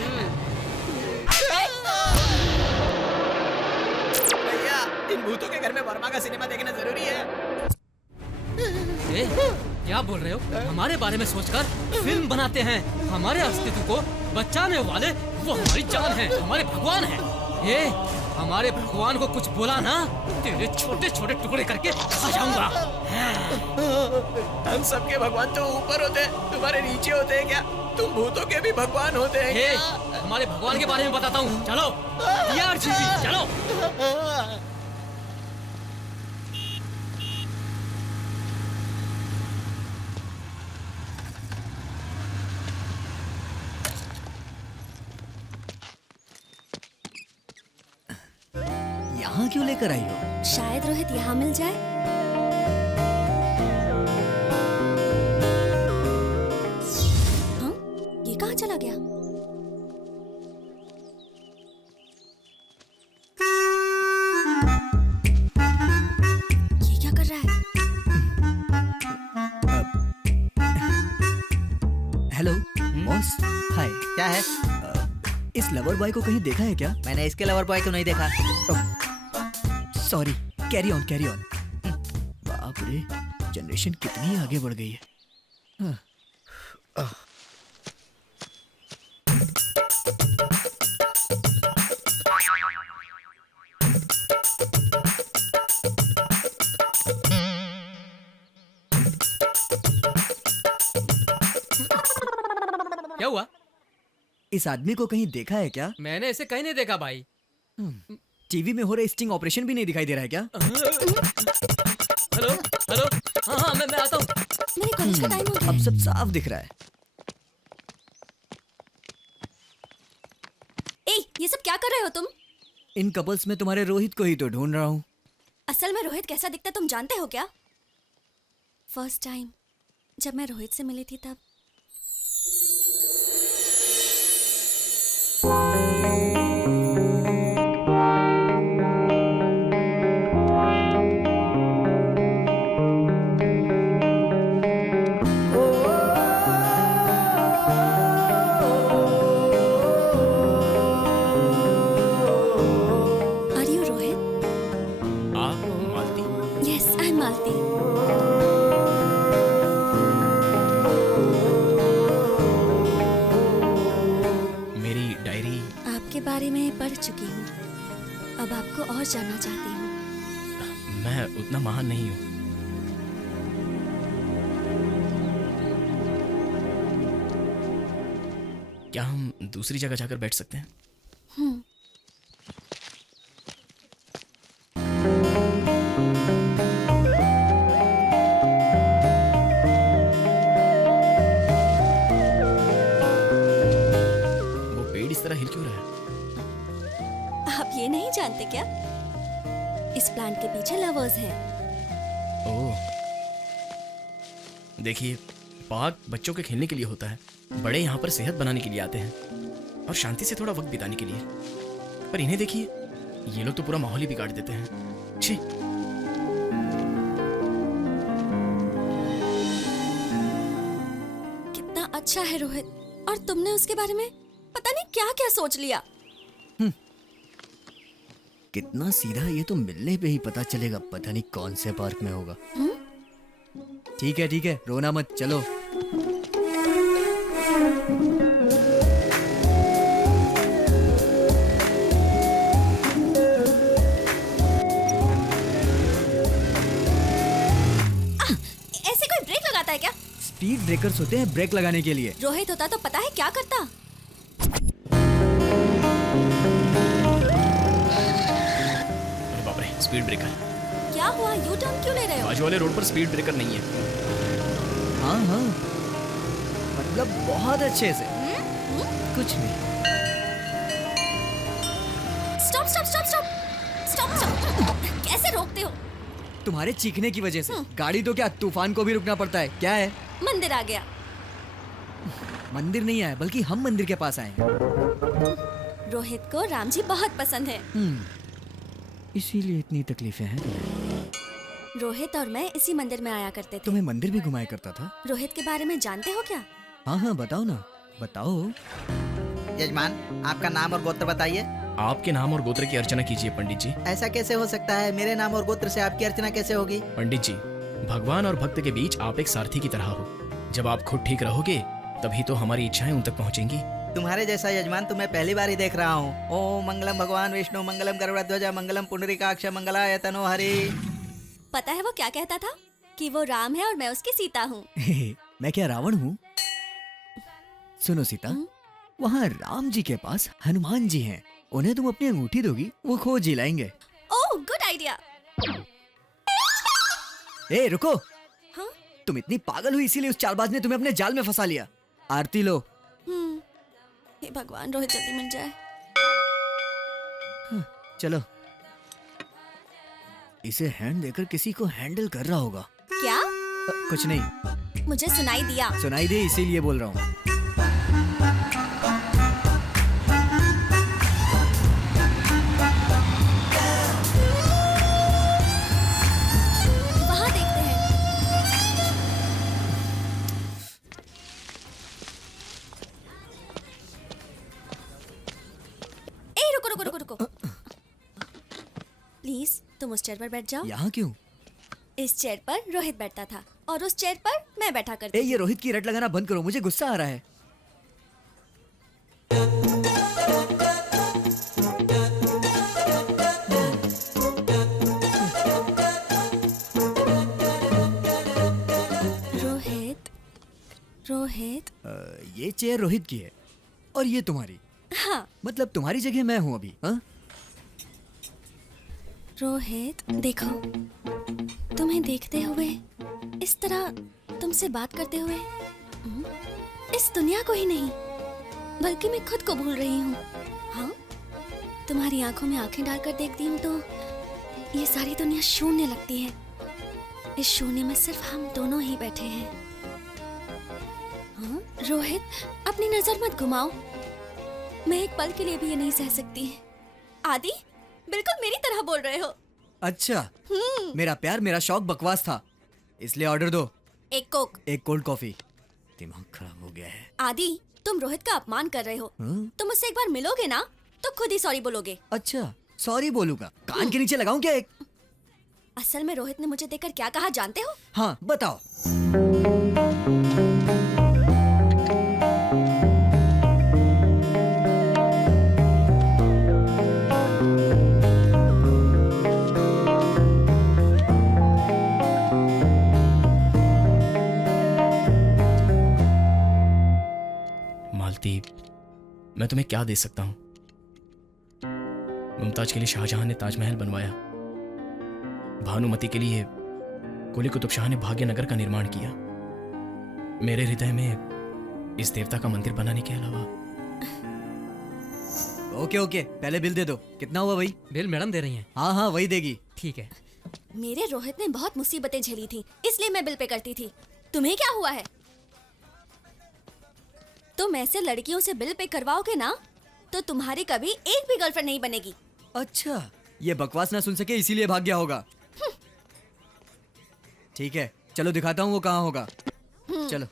भैया, इन भूतों के घर में वर्मा का सिनेमा देखना जरूरी है। ए, क्या बोल रहे हो? हमारे बारे में सोचकर फिल्म बनाते हैं। हमारे अस्तित्व को बचाने वाले वो हमारी जान है, हमारे भगवान है। ये हमारे भगवान को कुछ बोला ना, तेरे छोटे छोटे टुकड़े करके खा जाऊंगा। हम सबके भगवान तो ऊपर होते हैं, तुम्हारे नीचे होते हैं क्या? तुम भूतों के भी भगवान होते हैं क्या? हमारे भगवान के बारे में बताता हूँ। चलो यार, चलो। यहाँ क्यों लेकर आई हो? शायद रोहित यहाँ मिल जाए। हाँ? ये कहाँ चला इस लवर बॉय को कहीं देखा है क्या? मैंने इसके लवर बॉय को नहीं देखा। Sorry, carry on carry on. बाप रे, जनरेशन कितनी आगे बढ़ गई है। हाँ। क्या हुआ? इस आदमी को कहीं देखा है क्या? मैंने इसे कहीं नहीं देखा भाई। टीवी में हो रहे स्टिंग ऑपरेशन भी नहीं दिखाई दे रहा है क्या? हेलो हेलो, हाँ हाँ मैं आता हूँ। मेरे कॉलेज का टाइम हो गया। अब सब साफ दिख रहा है। ए, ये सब क्या कर रहे हो तुम? इन कपल्स में तुम्हारे रोहित को ही तो ढूंढ रहा हूँ। असल में रोहित कैसा दिखता तुम जानते हो क्या? फर्स्ट टाइम जब मैं रोहित से मिली थी तब। Are you Rohit? आप मालती? Yes, I'm Malti. मेरी डायरी? आपके बारे में पढ़ चुकी हूँ। अब आपको और जानना चाहती हूँ। मैं उतना महान नहीं हूँ। क्या हम दूसरी जगह जाकर बैठ सकते हैं? वो पेड़ इस तरह हिल क्यों रहा है? आप ये नहीं जानते क्या? इस प्लांट के पीछे लवर्स हैं। ओह, देखिए, पार्क बच्चों के खेलने के लिए होता है। बड़े यहाँ पर सेहत बनाने के लिए आते हैं और शांति से थोड़ा वक्त बिताने के लिए। पर इन्हें देखिए, ये लोग तो पूरा माहौल ही बिगाड़ देते हैं। छी। कितना अच्छा है रोहित, और तुमने उसके बारे में पता नहीं क्या क्या सोच लिया। कितना सीधा, ये तो मिलने पे ही पता चलेगा। पता नहीं कौन से पार्क में होगा। ठीक है, रोना मत, चलो। ऐसे कोई ब्रेक लगाता है क्या? स्पीड ब्रेकर्स होते हैं ब्रेक लगाने के लिए। रोहित होता तो पता है क्या करता? अरे बाप रे, स्पीड ब्रेकर। क्या हुआ? यू टर्न क्यों ले रहे हो? बाजू वाले रोड पर स्पीड ब्रेकर नहीं है। हाँ, मतलब बहुत अच्छे से। कुछ नहीं। Stop stop stop stop stop stop. कैसे रोकते हो? तुम्हारे चीखने की वजह से। गाड़ी तो क्या, तूफान को भी रुकना पड़ता है। क्या है? मंदिर आ गया। मंदिर नहीं आया, बल्कि हम मंदिर के पास आए। रोहित को राम जी बहुत पसंद है। इसीलिए इतनी तकलीफें हैं तुम्हें। रोहित और मैं इसी मंदिर में आया करते थे। तुम्हें मंदिर भी घुमाया करता था? रोहित के बारे में जानते हो क्या? हाँ, बताओ ना, बताओ। यजमान, आपका नाम और गोत्र बताइए। आपके नाम और गोत्र की अर्चना कीजिए पंडित जी। ऐसा कैसे हो सकता है? मेरे नाम और गोत्र से आपकी अर्चना कैसे होगी? पंडित जी, भगवान और भक्त के बीच आप एक सारथी की तरह हो। जब आप खुद ठीक रहोगे तभी तो हमारी इच्छाएं उन तक पहुंचेंगी। तुम्हारे जैसा यजमान तो मैं पहली बार ही देख रहा हूँ। ओम मंगलम भगवान विष्णु, मंगलम गरुड़ध्वज, मंगलम पुंडरीकाक्ष, मंगलाय तनो हरि। पता है वो क्या कहता था? कि वो राम है और मैं उसकी सीता हूँ। मैं क्या रावण हूँ? सुनो सीता, वहाँ राम जी के पास हनुमान जी हैं। उन्हें तुम अपनी अंगूठी दोगी, वो खोज ही लाएंगे। ओह, गुड आइडिया। ए रुको। हाँ? तुम इतनी पागल हुई इसीलिए उस चालबाज ने तुम्हें अपने जाल में फंसा लिया। आरती लो। हे भगवान, रोहित जल्दी मिल जाए। चलो। इसे हैंड देकर किसी को हैंडल कर रहा होगा। क्या? कुछ नहीं। मुझे सुनाई दिया। सुनाई दे इसीलिए बोल रहा हूँ। वहाँ देखते हैं। रुको रुको रुको। प्लीज तुम उस चेयर पर बैठ जाओ। यहाँ क्यों? इस चेयर पर रोहित बैठता था और उस चेयर पर मैं बैठा करती ए, थी। ये रोहित की रट लगाना बंद करो, मुझे गुस्सा आ रहा है। रोहित रोहित। ये चेयर रोहित की है और ये तुम्हारी। हाँ मतलब तुम्हारी जगह मैं हूँ अभी। हाँ? रोहित देखो, तुम्हें देखते हुए, इस तरह तुमसे बात करते हुए, इस दुनिया को ही नहीं बल्कि मैं खुद को भूल रही हूँ। हाँ, तुम्हारी आंखों में आंखें डालकर देखती हूँ तो ये सारी दुनिया शून्य लगती है। इस शून्य में सिर्फ हम दोनों ही बैठे हैं। हाँ, रोहित अपनी नजर मत घुमाओ, मैं एक पल के लिए भी ये नहीं सह सकती। आदि बिल्कुल मेरी तरह बोल रहे हो। अच्छा, मेरा प्यार मेरा शौक बकवास था, इसलिए ऑर्डर दो। एक कोक। एक कोल्ड कॉफी। दिमाग खराब हो गया है। आदि तुम रोहित का अपमान कर रहे हो। तुम मुझसे एक बार मिलोगे ना तो खुद ही सॉरी बोलोगे। अच्छा, सॉरी बोलूंगा। कान के नीचे लगाऊं क्या एक? असल में रोहित ने मुझे देखकर क्या कहा जानते हो? हाँ बताओ। मालती, मैं तुम्हें क्या दे सकता हूं? मुमताज के लिए शाहजहां ने ताजमहल बनवाया, भानुमति के लिए कुली कुतुब शाह ने भाग्यनगर का निर्माण किया। मेरे हृदय में इस देवता का मंदिर बनाने के अलावा। ओके ओके, पहले बिल दे दो। कितना हुआ भाई? बिल मैडम दे रही हैं। हाँ हाँ वही देगी। ठीक है। मेरे रोहित ने बहुत मुसीबतें झेली थी, इसलिए मैं बिल पे करती थी। तुम्हें क्या हुआ है? तुम ऐसे लड़कियों से बिल पे करवाओगे ना तो तुम्हारी कभी एक भी गर्लफ्रेंड नहीं बनेगी। अच्छा, ये बकवास ना सुन सके इसीलिए भाग गया होगा। ठीक है, चलो दिखाता हूँ वो कहाँ होगा। चलो।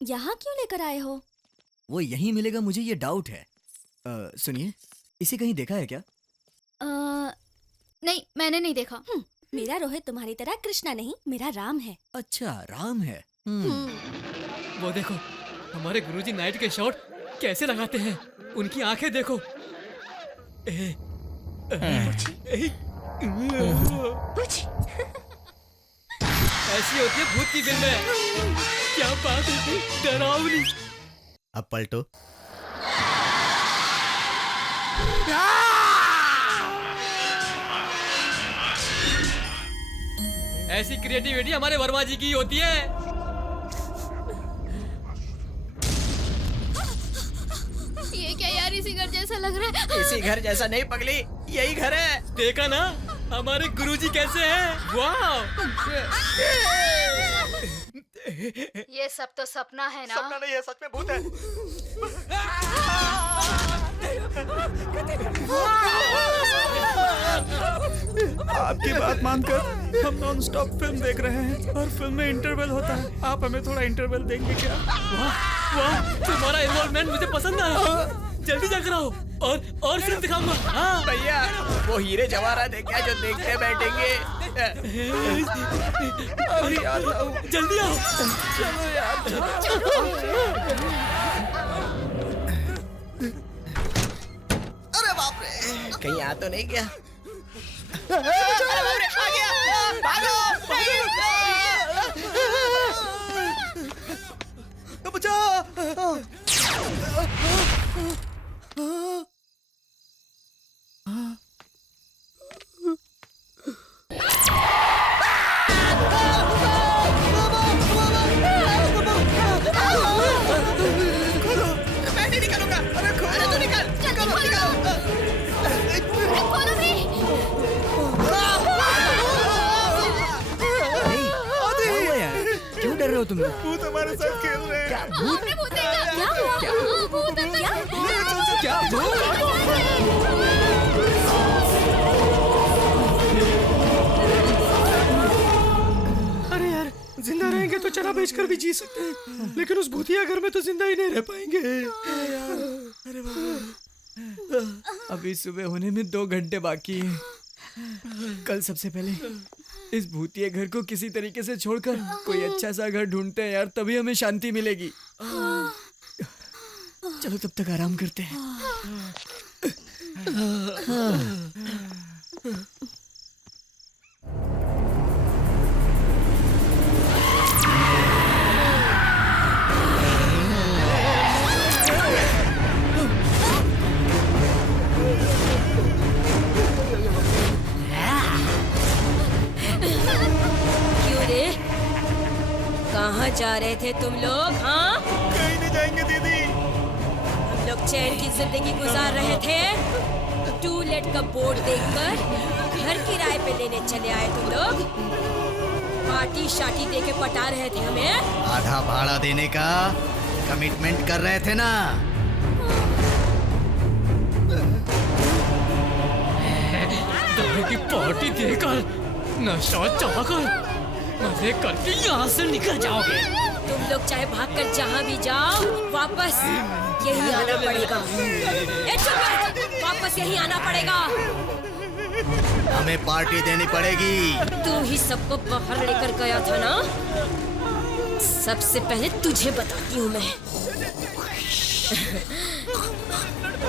यहाँ क्यों लेकर आए हो? वो यहीं मिलेगा, मुझे ये डाउट है। सुनिए, इसे कहीं देखा है क्या? नहीं, मैंने नहीं देखा। मेरा रोहित तुम्हारी तरह कृष्णा नहीं, मेरा राम है। अच्छा, राम है। वो देखो, हमारे गुरुजी नाइट के शॉट कैसे लगाते हैं। उनकी आंखें देखो। ऐसी होती है भूत की फिल्में। क्या बात है, डरावनी। अब पलटो। ऐसी क्रिएटिविटी हमारे वर्मा जी की होती है। ये क्या यार, इसी घर जैसा लग रहा है। इसी घर जैसा नहीं पगली, यही घर है। देखा ना हमारे गुरुजी कैसे हैं। वाह, ये सब तो सपना है ना? सपना नहीं है, सच में भूत है। आपकी बात मानकर हम नॉन स्टॉप फिल्म देख रहे हैं और फिल्म में इंटरवल होता है। आप हमें थोड़ा इंटरवल देंगे क्या? वाह, वाह, तुम्हारा इन्वॉल्वमेंट मुझे पसंद आया। जल्दी जाकर आओ और फिल्म दिखाऊंगा। हाँ भैया वो हीरे जवाहरात है क्या जो देखते बैठेंगे? अभी आता हूँ। जल्दी आओ। चलो यार अरे बाप रे, कहीं आ तो नहीं गया? आ गया, भागो, बचाओ। मैं नहीं निकलूंगा। अरे तू निकल, निकलो। खोलो भी। क्या हुआ यार? क्यों डर रहे हो तुम लोग? भूत हमारे साथ खेल रहे हैं। क्या भूत? हमने भूत देखा। क्या हुआ? भूत है क्या अरे यार जिंदा रहेंगे तो चना बेचकर भी जी सकते हैं, लेकिन उस भूतिया घर में तो जिंदा ही नहीं रह पाएंगे। अरे बाबा, अभी सुबह होने में 2 घंटे बाकी हैं। कल सबसे पहले इस भूतिया घर को किसी तरीके से छोड़कर कोई अच्छा सा घर ढूंढते हैं यार, तभी हमें शांति मिलेगी। चलो तब तक आराम करते हैं। क्यों रे? कहाँ जा रहे थे तुम लोग? हाँ, कहीं नहीं जाएंगे दीदी। हम लोग चैन की जिंदगी गुजार रहे थे। टू लेट का बोर्ड देखकर घर किराए पे लेने चले आए तुम लोग। पार्टी शाटी देके पटा रहे थे हमें। आधा भाड़ा देने का कमिटमेंट कर रहे थे ना। दारू की पार्टी देकर, नशा चाहकर, मजे करके यहाँ से निकल जाओगे। तुम लोग चाहे भागकर जहाँ भी जाओ, वापस यही आना पड़ेगा। ए चुप रह, वापस यही आना पड़ेगा। हमें पार्टी देनी पड़ेगी। तू ही सबको बाहर लेकर गया था ना? सबसे पहले तुझे बताती हूँ मैं।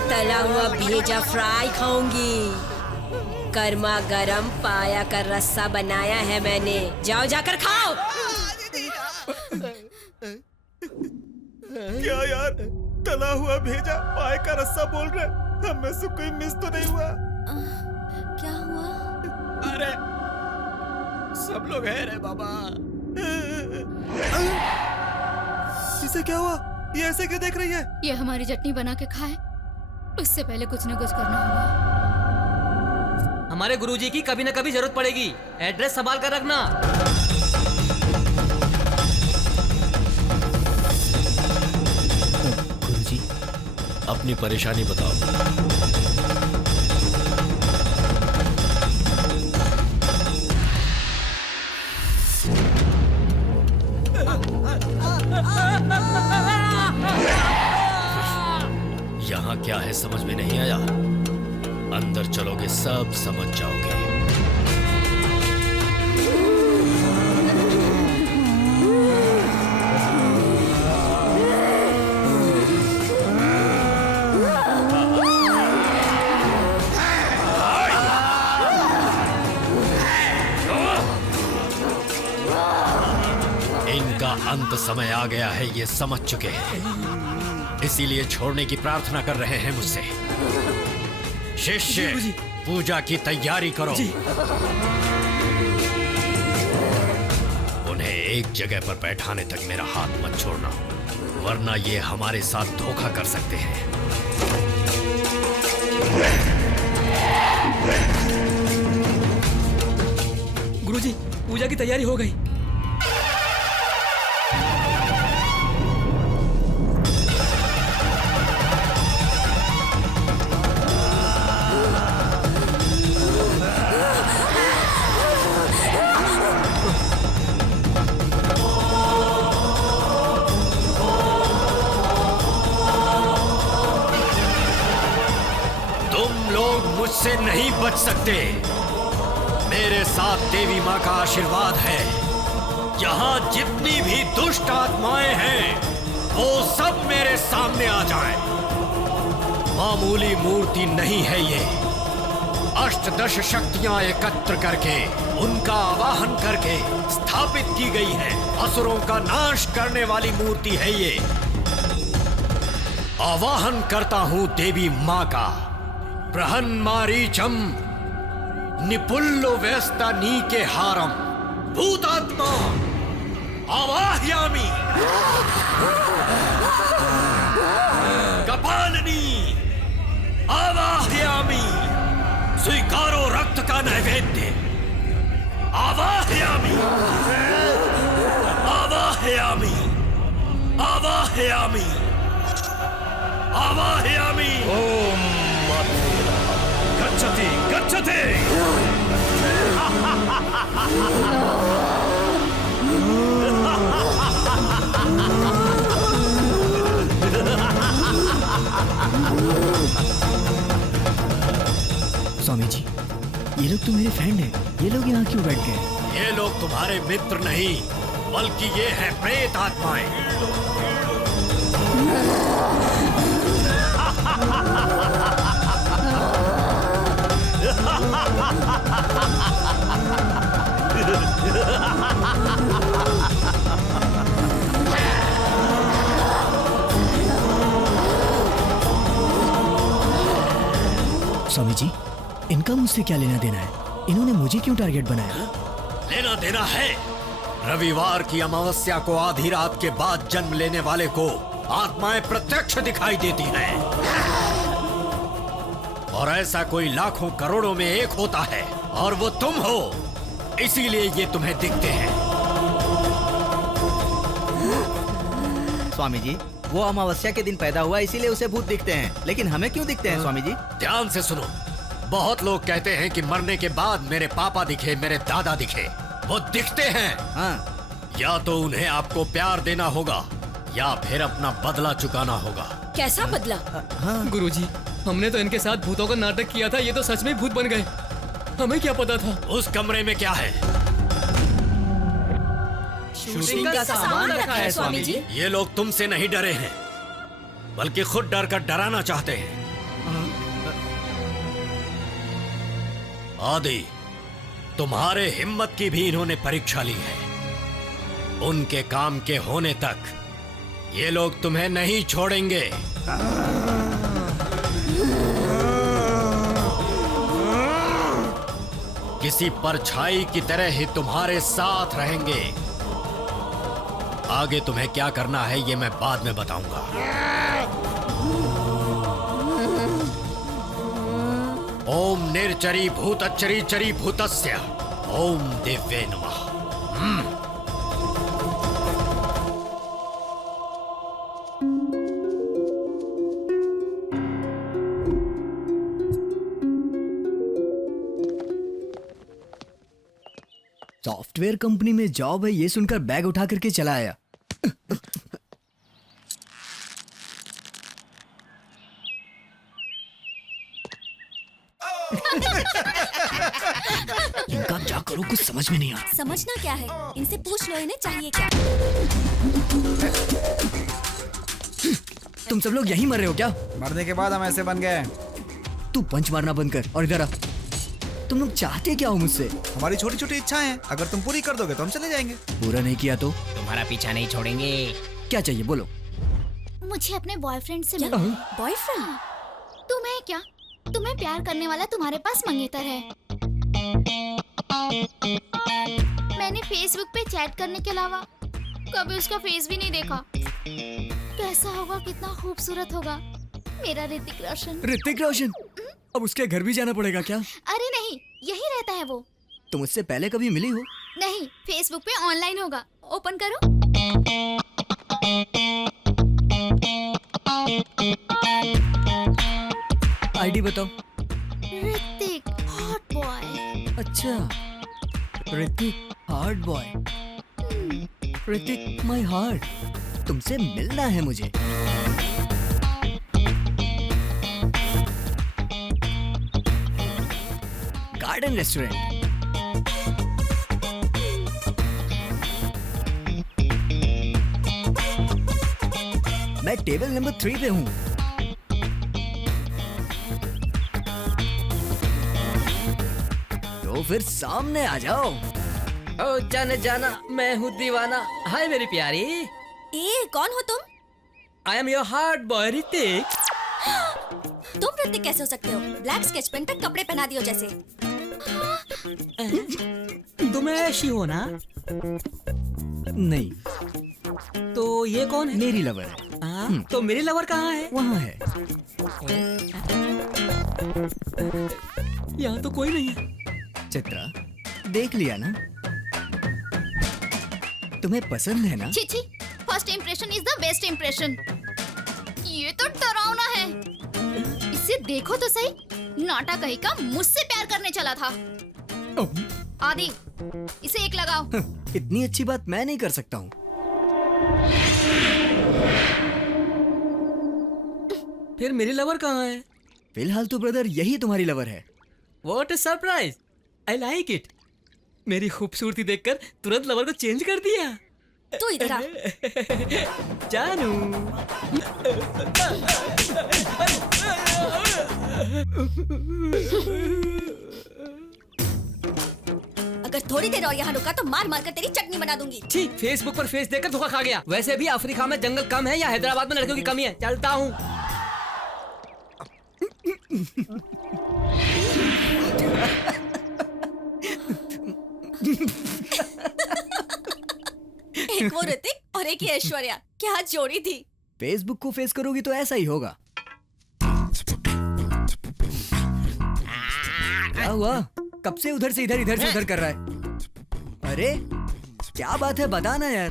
तला हुआ भेजा फ्राई खाऊंगी। गर्मा गरम पाया का रस्सा बनाया है मैंने, जाओ जाकर खाओ। क्या यार, तला हुआ भेजा पाए का रस्सा बोल रहे? हमें से कोई मिस तो नहीं हुआ? क्या हुआ? अरे सब लोग है रे बाबा। इसे क्या हुआ? ये ऐसे क्यों देख रही है? ये हमारी चटनी बना के खाए, उससे पहले कुछ न कुछ करना होगा। हमारे गुरुजी की कभी न कभी जरूरत पड़ेगी। एड्रेस संभाल कर रखना। गुरुजी अपनी परेशानी बताओ। यहाँ क्या है समझ में नहीं आया? अंदर चलोगे सब समझ जाओगे। इनका अंत समय आ गया है, ये समझ चुके हैं, इसीलिए छोड़ने की प्रार्थना कर रहे हैं मुझसे। शिष्य पूजा की तैयारी करो। उन्हें एक जगह पर बैठाने तक मेरा हाथ मत छोड़ना, वरना ये हमारे साथ धोखा कर सकते हैं। गुरुजी, पूजा की तैयारी हो गई। मुझसे नहीं बच सकते। मेरे साथ देवी माँ का आशीर्वाद है। यहाँ जितनी भी दुष्ट आत्माएं हैं वो सब मेरे सामने आ जाएं। मामूली मूर्ति नहीं है ये। अष्टदश शक्तियां एकत्र करके उनका आवाहन करके स्थापित की गई है। असुरों का नाश करने वाली मूर्ति है ये। आवाहन करता हूं देवी मां का। बृहन्मारीचम निपुल्लो व्यस्ता नीके हारम भूतात्मा आवाहयामि। कपालिनी आवाहयामि। स्वीकारो रक्त का नैवेद्य। आवाहयामि आवाहयामि आवाहयामि आवाहयामि। ओम गच्छति गच्छति। स्वामी जी, ये लोग तो मेरे फ्रेंड हैं। ये लोग यहाँ क्यों बैठ गए? ये लोग तुम्हारे मित्र नहीं बल्कि ये हैं प्रेत आत्माएं। स्वामी जी, इनका मुझसे क्या लेना देना है? इन्होंने मुझे क्यों टारगेट बनाया? लेना देना है। रविवार की अमावस्या को आधी रात के बाद जन्म लेने वाले को आत्माएं प्रत्यक्ष दिखाई देती हैं। और ऐसा कोई लाखों करोड़ों में एक होता है और वो तुम हो। इसीलिए ये तुम्हें दिखते हैं। स्वामी जी, वो अमावस्या के दिन पैदा हुआ इसीलिए उसे भूत दिखते हैं, लेकिन हमें क्यों दिखते हैं स्वामी जी? ध्यान से सुनो। बहुत लोग कहते हैं कि मरने के बाद मेरे पापा दिखे, मेरे दादा दिखे। वो दिखते हैं। हाँ। या तो उन्हें आपको प्यार देना होगा या फिर अपना बदला चुकाना होगा। कैसा बदला? हाँ। गुरुजी, हमने तो इनके साथ भूतों का नाटक किया था। ये तो सच में भूत बन गए। हमें क्या पता था? उस कमरे में क्या है? शूटिंग का सामान रखा है स्वामी जी। ये लोग तुमसे नहीं डरे हैं बल्कि खुद डर कर डराना चाहते हैं। आदि, तुम्हारे हिम्मत की भी इन्होंने परीक्षा ली है। उनके काम के होने तक ये लोग तुम्हें नहीं छोड़ेंगे। किसी परछाई की तरह ही तुम्हारे साथ रहेंगे। आगे तुम्हें क्या करना है ये मैं बाद में बताऊंगा। ओम निर्चरी भूतच्चरी चरी भूतस्य ओम दिव्ये नमः। सॉफ्टवेयर कंपनी में जॉब है ये सुनकर बैग उठा करके चला आया। इनका क्या करो कुछ समझ में नहीं आ रहा। समझना क्या है? इनसे पूछ लो इन्हें चाहिए क्या। तुम सब लोग यहीं मर रहे हो क्या? मरने के बाद हम ऐसे बन गए। तू पंच मारना बंद कर और इधर आ। तुम लोग चाहते क्या हो मुझसे? हमारी छोटी छोटी इच्छाएं हैं, अगर तुम पूरी कर दोगे तो हम चले जाएंगे। पूरा नहीं किया तो तुम्हारा पीछा नहीं छोड़ेंगे। क्या चाहिए बोलो। मुझे अपने बॉयफ्रेंड से क्या? मिलना। बॉयफ्रेंड? तुम्हें क्या? तुम्हें प्यार करने वाला तुम्हारे पास मंगेतर है। मैंने फेसबुक पे चैट करने के अलावा कभी उसका फेस भी नहीं देखा। कैसा होगा, कितना खूबसूरत होगा मेरा ऋतिक रोशन। ऋतिक रोशन? अब उसके घर भी जाना पड़ेगा क्या? अरे नहीं, यही रहता है वो। तुम उससे पहले कभी मिली हो? नहीं, फेसबुक पे ऑनलाइन होगा। ओपन करो। आईडी बताओ। Hrithik hot boy. अच्छा, Hrithik hard boy. Hrithik my heart, तुमसे मिलना है मुझे। Garden restaurant. मैं टेबल नंबर 3 पे हूँ। तो फिर सामने आ जाओ। ओ जाने जाना, मैं हूँ दीवाना। हाय मेरी प्यारी। ए कौन हो तुम? I am your heart boy Hrithik. तुम ऋतिक कैसे हो सकते हो? ब्लैक स्केच पेन पे कपड़े पहना दियो जैसे। तुम ऐसी हो ना? नहीं। तो ये कौन है? मेरी लवर है। तो मेरी लवर कहाँ है? वहाँ है। यहाँ तो कोई नहीं है। चित्रा, देख लिया ना? तुम्हें पसंद है ना? छी छी, first impression is the best impression. ये तो डरावना है। इसे देखो तो सही, नाटा कहीं का मुझसे प्यार करने चला था। आदि, इसे एक लगाओ। इतनी अच्छी बात मैं नहीं कर सकता हूँ। फिर मेरी लवर कहाँ है? फिलहाल तो ब्रदर यही तुम्हारी लवर है। What a surprise! I like it. मेरी खूबसूरती देखकर तुरंत लवर को चेंज कर दिया। तू इधर आ। जानू। अगर थोड़ी देर और यहाँ रुका तो मार मार कर तेरी चटनी बना दूंगी। छी, फेसबुक पर फेस देखकर धोखा खा गया। वैसे भी अफ्रीका में जंगल कम है या हैदराबाद में लड़कियों की कमी है। चलता हूँ। एक वो ऋतिक और एक ये ऐश्वर्या, क्या जोड़ी थी। फेसबुक को फेस करोगी तो ऐसा ही होगा। क्या हुआ? कब से उधर से इधर से उधर कर रहा है? अरे क्या बात है, बताना यार।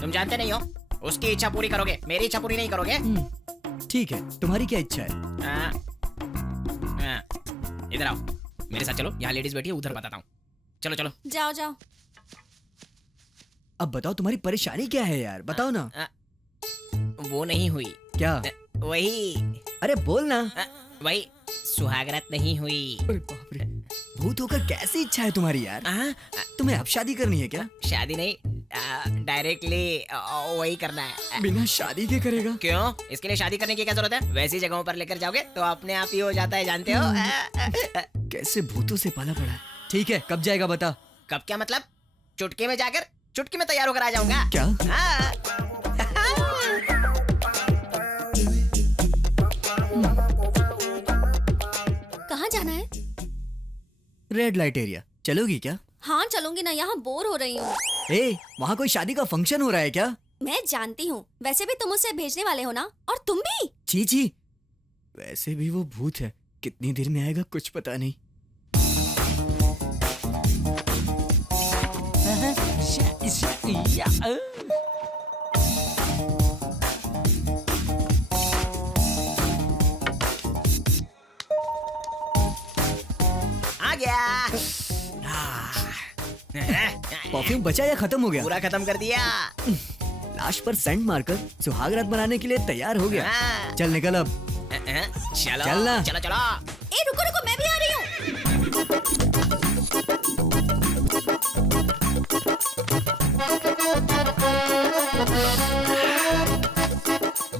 तुम जानते नहीं हो, उसकी इच्छा पूरी करोगे, मेरी इच्छा पूरी नहीं करोगे। ठीक है, तुम्हारी क्या इच्छा है? इधर आओ, मेरे साथ चलो। यहाँ लेडीज बैठी है, उधर बताता हूँ। चलो चलो। जाओ जाओ। अब बताओ तुम्हारी परेशानी क्या है यार, बताओ ना। वो नहीं हुई। क्या? वही। अरे बोल ना। वही सुहागरात नहीं हुई। अरे बाप रे, भूत होकर कैसी इच्छा है तुम्हारी यार? तुम्हें अब शादी करनी है क्या? शादी नहीं, डायरेक्टली वही करना है। बिना शादी के करेगा? क्यों? इसके लिए शादी करने की क्या जरूरत है? वैसी जगहों पर लेकर जाओगे तो अपने आप ही हो जाता है, जानते हो। कैसे भूतों से पाला पड़ा है। ठीक है, कब जाएगा बता। कब क्या मतलब? चुटकी में जाकर चुटकी में तैयार होकर आ जाऊंगा। क्या? कहाँ जाना है? Red light area. चलोगी क्या? हाँ चलूंगी ना, यहाँ बोर हो रही हूँ। ए, वहाँ कोई शादी का फंक्शन हो रहा है क्या? मैं जानती हूँ, वैसे भी तुम उसे भेजने वाले हो ना, और तुम भी। छी छी, वैसे भी वो भूत है, कितनी देर में आएगा कुछ पता नहीं। आ गया। परफ्यूम बचा या खत्म हो गया? पूरा खत्म कर दिया। लाश पर सेंट मारकर सुहागरात बनाने के लिए तैयार हो गया। चल निकल अब। चलो चलना। चलो चलो। ए रुको रुको, मैं भी आ रही हूँ।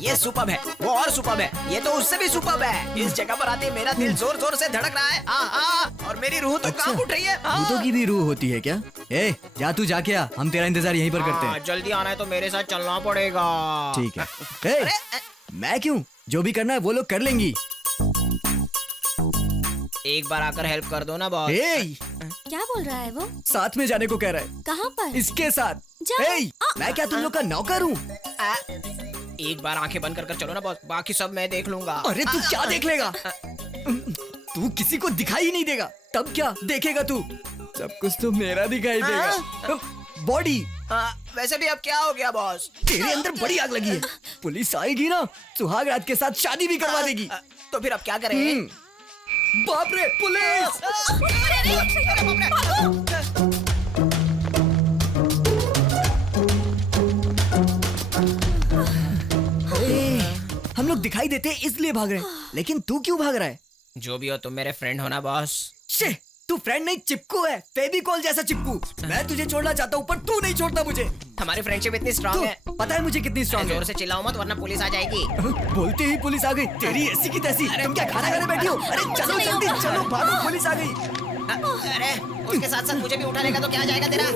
ये सुपर्ब है, वो और सुपर्ब है, ये तो उससे भी सुपर्ब है। इस जगह पर आते मेरा दिल जोर जोर से धड़क रहा है। और मेरी रूह तो कांप उठ रही है। भूतों की भी रूह होती है क्या? ए, जा तू जाके आ, हम तेरा इंतजार यहीं पर करते हैं। जल्दी आना है तो मेरे साथ चलना पड़ेगा। ठीक है। ए, मैं क्यों? जो भी करना है वो लोग कर लेंगी। एक बार आकर हेल्प कर दो ना बॉस। क्या बोल रहा है वो? साथ में जाने को कह रहा है। कहाँ पर? इसके साथ। जाओ। मैं क्या तुम लोग का नौकर हूँ? एक बार आंखें बंद कर चलो ना बॉस, बाकी सब मैं देख लूंगा। अरे तू क्या देख लेगा? तू किसी को दिखाई ही नहीं देगा, तब क्या देखेगा तू? सब कुछ तो मेरा दिखाई देगा। बॉडी। वैसे भी अब क्या हो गया बॉस? तेरे अंदर बड़ी आग लगी है। पुलिस आएगी ना, सुहागरात के साथ शादी भी करवा देगी। तो फिर अब क्या करें? बाप रे, पुलिस! हम लोग दिखाई देते हैं इसलिए भाग रहे हैं, लेकिन तू क्यों भाग रहा है? जो भी हो तुम मेरे फ्रेंड हो ना बॉस। शे, तू फ्रेंड नहीं चिपकू है, फेविकॉल जैसा चिपकू। मैं तुझे छोड़ना चाहता हूँ पर तू नहीं छोड़ता मुझे। हमारी फ्रेंडशिप इतनी स्ट्रांग है। पता है मुझे कितनी स्ट्रांग है। जोर से चिल्लाओ मत वरना पुलिस आ जाएगी। बोलते ही पुलिस आ गई, तेरी ऐसी की तैसी। तुम क्या खाना खाने बैठी हो? अरे चलो जल्दी चलो, भागो, पुलिस आ गई। अरे उसके साथ साथ मुझे भी उठा लेगा तो क्या जाएगा तेरा।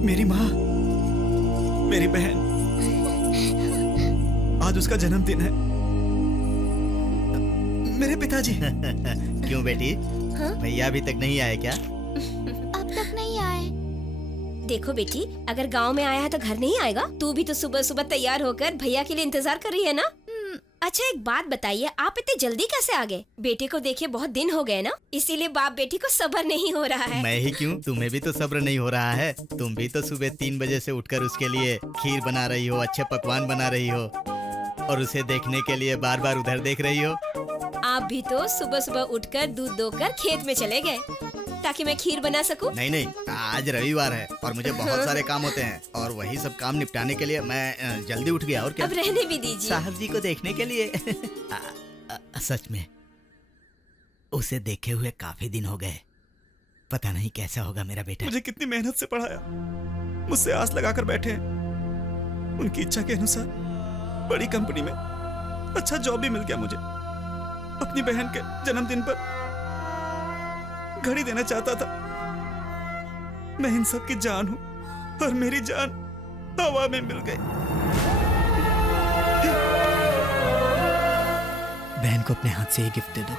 मेरी माँ, मेरी बहन, आज उसका जन्मदिन है। मेरे पिताजी। क्यों बेटी, भैया अभी तक नहीं आए क्या? अब तक नहीं आए। देखो बेटी, अगर गांव में आया है तो घर नहीं आएगा। तू भी तो सुबह सुबह तैयार होकर भैया के लिए इंतजार कर रही है ना। अच्छा एक बात बताइए, आप इतनी जल्दी कैसे आ गए? बेटे को देखे बहुत दिन हो गए ना, इसीलिए बाप बेटी को सब्र नहीं हो रहा है। मैं ही क्यों, तुम्हें भी तो सब्र नहीं हो रहा है। तुम भी तो सुबह 3 बजे से उठकर उसके लिए खीर बना रही हो, अच्छे पकवान बना रही हो और उसे देखने के लिए बार बार उधर देख रही हो। आप भी तो सुबह सुबह उठकर दूध दोकर खेत में चले गए ताकि मैं खीर बना सकूं। नहीं, आज रविवार है और मुझे बहुत सारे काम होते हैं और वही सब काम निपटाने के लिए मैं जल्दी उठ गया। और क्या, अब रहने भी दीजिए। साहब जी को देखने के लिए। सच में उसे देखे हुए काफी दिन हो गए। पता नहीं कैसा होगा मेरा बेटा। मुझे कितनी मेहनत से पढ़ाया, मुझसे आस लगाकर बैठे हैं। उनकी इच्छा के अनुसार बड़ी कंपनी में अच्छा जॉब भी मिल गया मुझे। अपनी बहन के जन्मदिन पर घड़ी देना चाहता था। मैं इन सब की जान हूं और मेरी जान हवा में मिल गई। बहन को अपने हाथ से ही गिफ्ट दे दो।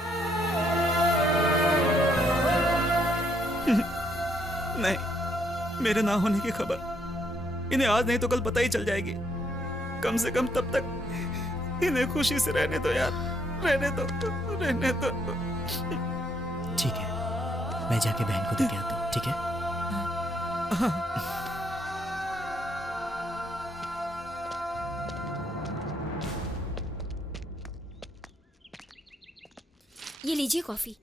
नहीं, मेरे ना होने की खबर इन्हें आज नहीं तो कल पता ही चल जाएगी। कम से कम तब तक इन्हें खुशी से रहने दो यार, रहने दो। ठीक है, मैं जाके बहन को देके आता हूँ। ठीक है? ये लीजिए कॉफी।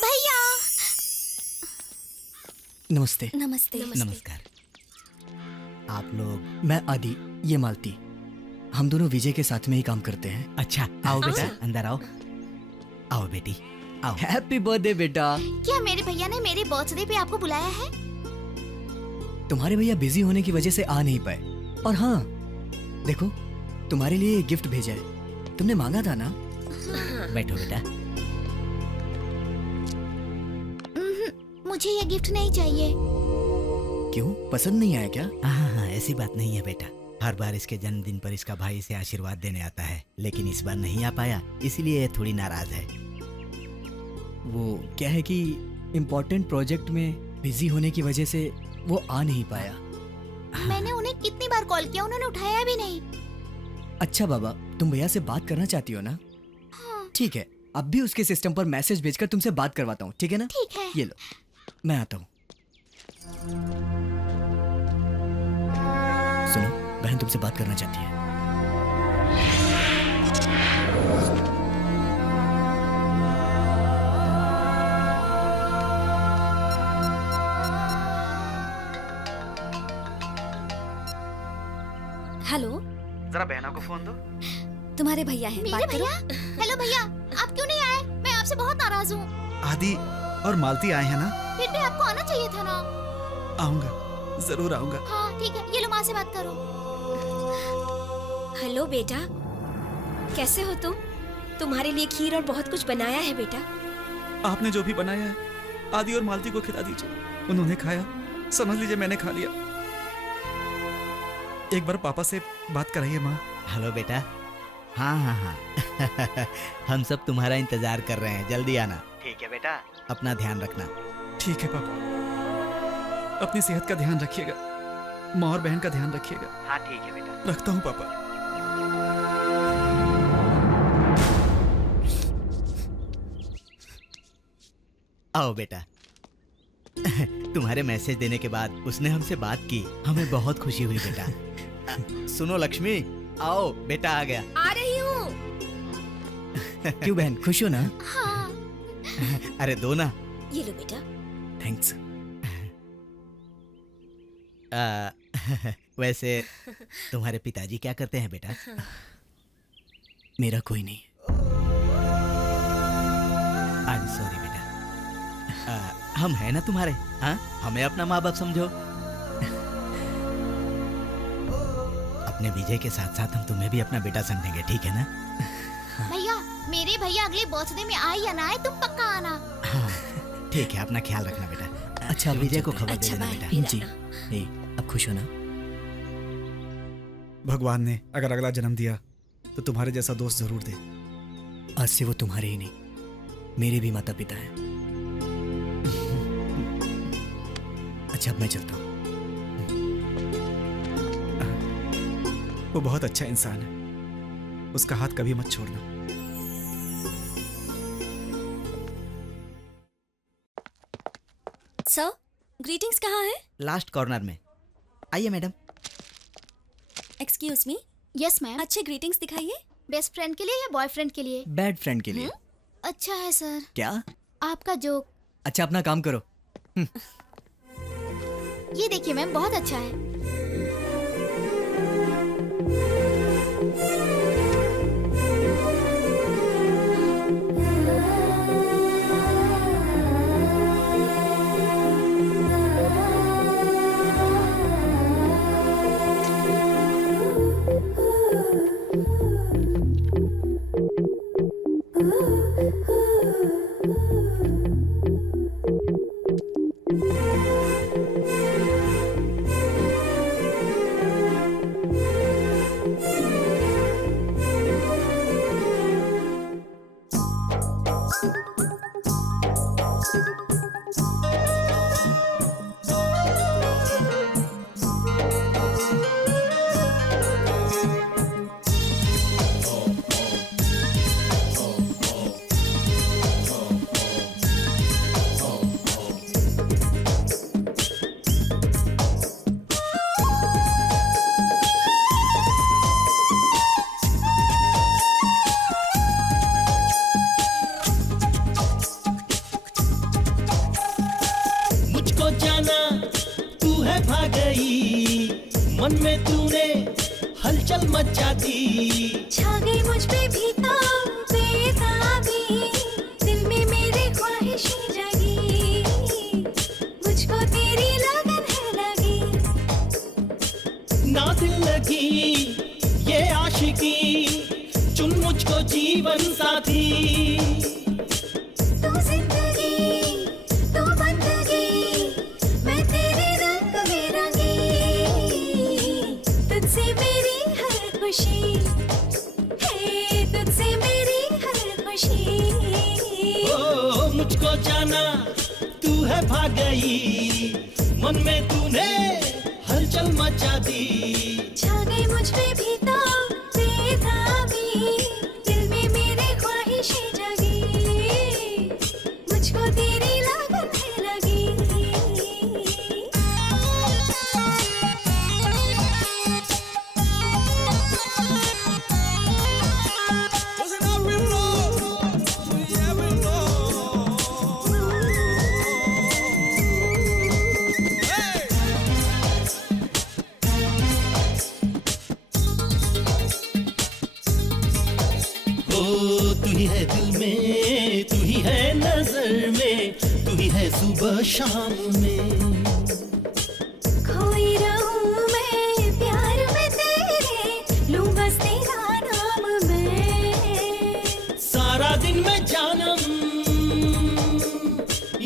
भैया। नमस्ते। नमस्ते। नमस्कार। आप लोग? मैं आदि, ये मालती। हम दोनों विजय के साथ में ही काम करते हैं। अच्छा, आओ बेटा, अंदर आओ। आओ बेटी, आओ। हैप्पी बर्थडे बेटा। क्या मेरे भैया ने मेरे बर्थडे पे आपको बुलाया है? तुम्हारे भैया बिजी होने की वजह से आ नहीं पाए। और हाँ, देखो तुम्हारे लिए गिफ्ट भेजा है। तुमने मांगा था ना। बैठो बेटा। मुझे ये गिफ्ट नहीं चाहिए। क्यों, पसंद नहीं आया क्या? हाँ, ऐसी बात नहीं है बेटा। हर बार इसके जन्मदिन पर इसका भाई इसे आशीर्वाद देने आता है, लेकिन इस बार नहीं आ पाया, इसलिए ये थोड़ी नाराज है। वो क्या है कि इम्पोर्टेंट प्रोजेक्ट में बिजी होने की वजह से वो आ नहीं पाया। मैंने उन्हें कितनी बार कॉल किया, उन्होंने उठाया भी नहीं। अच्छा बाबा, तुम भैया से बात करना चाहती हो ना? ठीक है, अब भी उसके सिस्टम पर मैसेज भेजकर तुमसे बात करवाता हूँ। ठीक है ना? ठीक है। ये लो, मैं आता हूँ। सुनो, बहन तुमसे बात करना चाहती है। हेलो, जरा बहना को फोन दो। तुम्हारे भैया हैं, मेरे बात करो। भैया? हेलो भैया, आप क्यों नहीं आए? मैं आपसे बहुत नाराज हूँ। आदि और मालती आए हैं ना? फिर भी आपको आना चाहिए था ना। आऊंगा, जरूर आऊंगा। हाँ ठीक है, ये लो माँ से बात करो। हेलो बेटा, कैसे हो तुम? तुम्हारे लिए खीर और बहुत कुछ बनाया है बेटा। आपने जो भी बनाया है आदि और मालती को खिला दीजिए। उन्होंने खाया, समझ लीजिए मैंने खा लिया। एक बार पापा से बात कराइए माँ। हेलो बेटा। हाँ। हम सब तुम्हारा इंतजार कर रहे हैं, जल्दी आना। ठीक है बेटा, अपना ध्यान रखना। ठीक है पापा, अपनी सेहत का ध्यान रखिएगा, माँ और बहन का ध्यान रखिएगा। हाँ ठीक है बेटा। रखता हूँ पापा। आओ बेटा। तुम्हारे मैसेज देने के बाद उसने हमसे बात की, हमें बहुत खुशी हुई बेटा। सुनो लक्ष्मी, आओ बेटा आ गया। आ रही हूँ। क्यों बहन, खुश हो ना? हाँ। अरे दो ना। ये लो बेटा। थैंक्स। वैसे तुम्हारे पिताजी क्या करते हैं बेटा? मेरा कोई नहीं। आई एम सॉरी बेटा। हम हैं ना तुम्हारे, हाँ? हमें अपना माँ बाप समझो। अपने विजय के साथ साथ हम तुम्हें भी अपना बेटा समझेंगे, ठीक है ना? भैया, मेरे भैया अगले बर्थडे में आए या ना आए, तुम पक्का आना। हाँ, ठीक है, अपना ख्याल रखना बेटा। अच्छा, विजय को खबर दे अच्छा, देना बाय। बेटा। जी। अब खुश हो ना? भगवान ने अगर अगला जन्म दिया तो तुम्हारे जैसा दोस्त जरूर दे। आज से वो तुम्हारे ही नहीं, मेरे भी माता पिता हैं। अच्छा, अब मैं चलता हूँ। वो बहुत अच्छा इंसान है, उसका हाथ कभी मत छोड़ना। सर, ग्रीटिंग्स कहाँ है? लास्ट कॉर्नर में। आइए madam. Excuse me. Yes ma'am. अच्छे ग्रीटिंग्स दिखाइए। बेस्ट फ्रेंड के लिए या बॉयफ्रेंड के लिए? बैड फ्रेंड के लिए। अच्छा है सर। क्या? आपका जोक। अच्छा, अपना काम करो। ये देखिए मैम, बहुत अच्छा है। मुझको जाना तू है भाग गई, मन में तूने हलचल मचा दी। छा गई मुझ पे भी तो बेताबी, दिल में मेरी ख्वाहिशें जगी, मुझको तेरी लगन है लगी। ना दिल लगी ये आशिकी, चुन मुझको जीवन साथी। तू जिंदगी, तू बंदगी, मैं तेरे रंग में रंगी, तुझसे मेरी हर खुशी है, तुझसे मेरी हर खुशी। ओ मुझको जाना तू है भाग गई, मन में तूने हलचल मचा दी। छा गई मुझ पे भी तो बेताबी, दिल में मेरी ख्वाहिशें जगी, मुझको तेरी लगन है लगी। ओ तू ही है दिल में, तू ही है नजर में, तू ही है सुबह शाम में। खोई रहूं मैं प्यार में तेरे, लूं बस तेरा नाम मैं। सारा दिन मैं जानम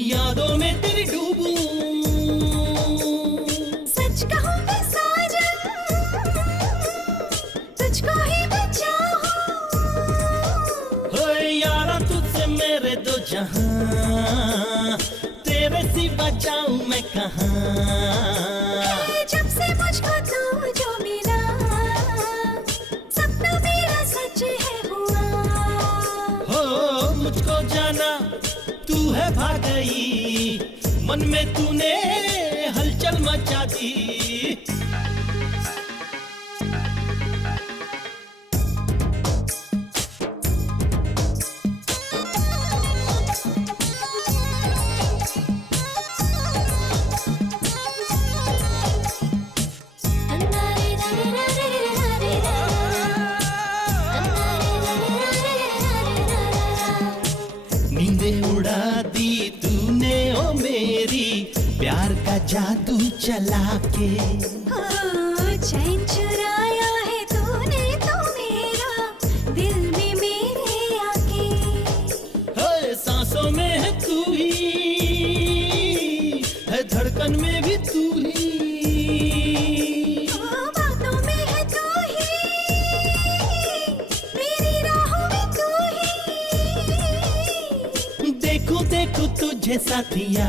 यादों में तेरी डूबूं। सच कहूं मैं साजन, तुझको ही मैं चाहूं। हो यारा तुझसे मेरे दो जहां, तेरे सिवा जाऊं मैं कहां। जब से मुझको तू जो मिला, सपना मेरा सच है हुआ। हो मुझको जाना तू है भाग गई, मन में तूने हलचल मचा दी। जादू चला के। चैन चुराया है तूने तो मेरा, दिल में मेरे आके। है सांसों में है तू ही, है धड़कन में भी तू ही, बातों में है तू ही, मेरी राहों में तू ही। देखो देखो तुझे साथिया,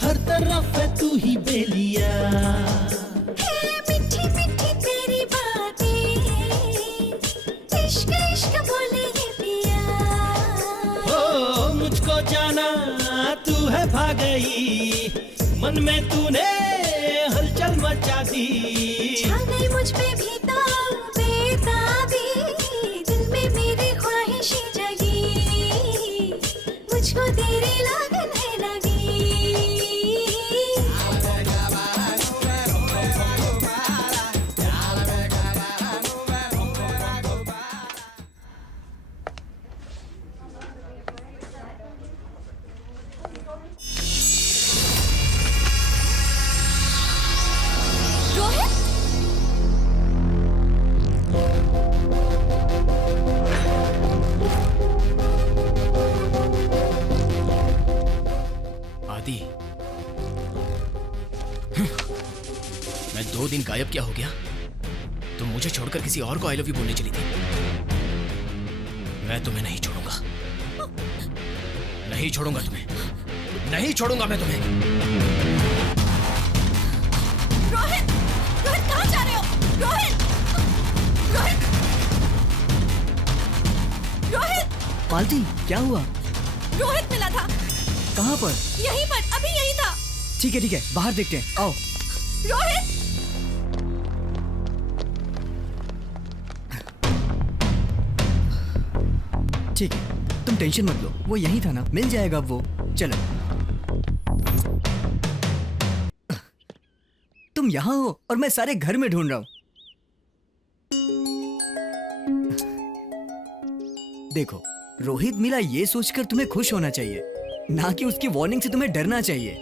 हर तरफ है तू ही बेलिया। मीठी मीठी तेरी बातें, इश्क इश्क बोले ये पिया। हो मुझको जाना तू है भाग गई, मन में तूने हलचल मचा दी। छा गई मुझ पे भी तो बेताबी, दिल में मेरी ख्वाहिशें जगी, मुझको तेरी लगन है लगी। आदि, मैं 2 दिन गायब क्या हो गया? तुम मुझे छोड़कर किसी और को आई लव यू बोलने चली थी। मैं तुम्हें नहीं छोड़ूंगा, नहीं छोड़ूंगा तुम्हें, नहीं छोड़ूंगा मैं तुम्हें। रोहित, रोहित कहाँ जा रहे हो? रोहित, रोहित, रोहित, मालती क्या हुआ? रोहित मिला था। कहाँ पर? यहीं पर, अभी यहीं था। ठीक है बाहर देखते हैं, आओ। रोहित, ठीक है, तुम टेंशन मत लो, वो यहीं था ना, मिल जाएगा वो। चलो। तुम यहाँ हो और मैं सारे घर में ढूंढ रहा हूं। देखो, रोहित मिला ये सोचकर तुम्हें खुश होना चाहिए, ना कि उसकी वार्निंग से तुम्हें डरना चाहिए।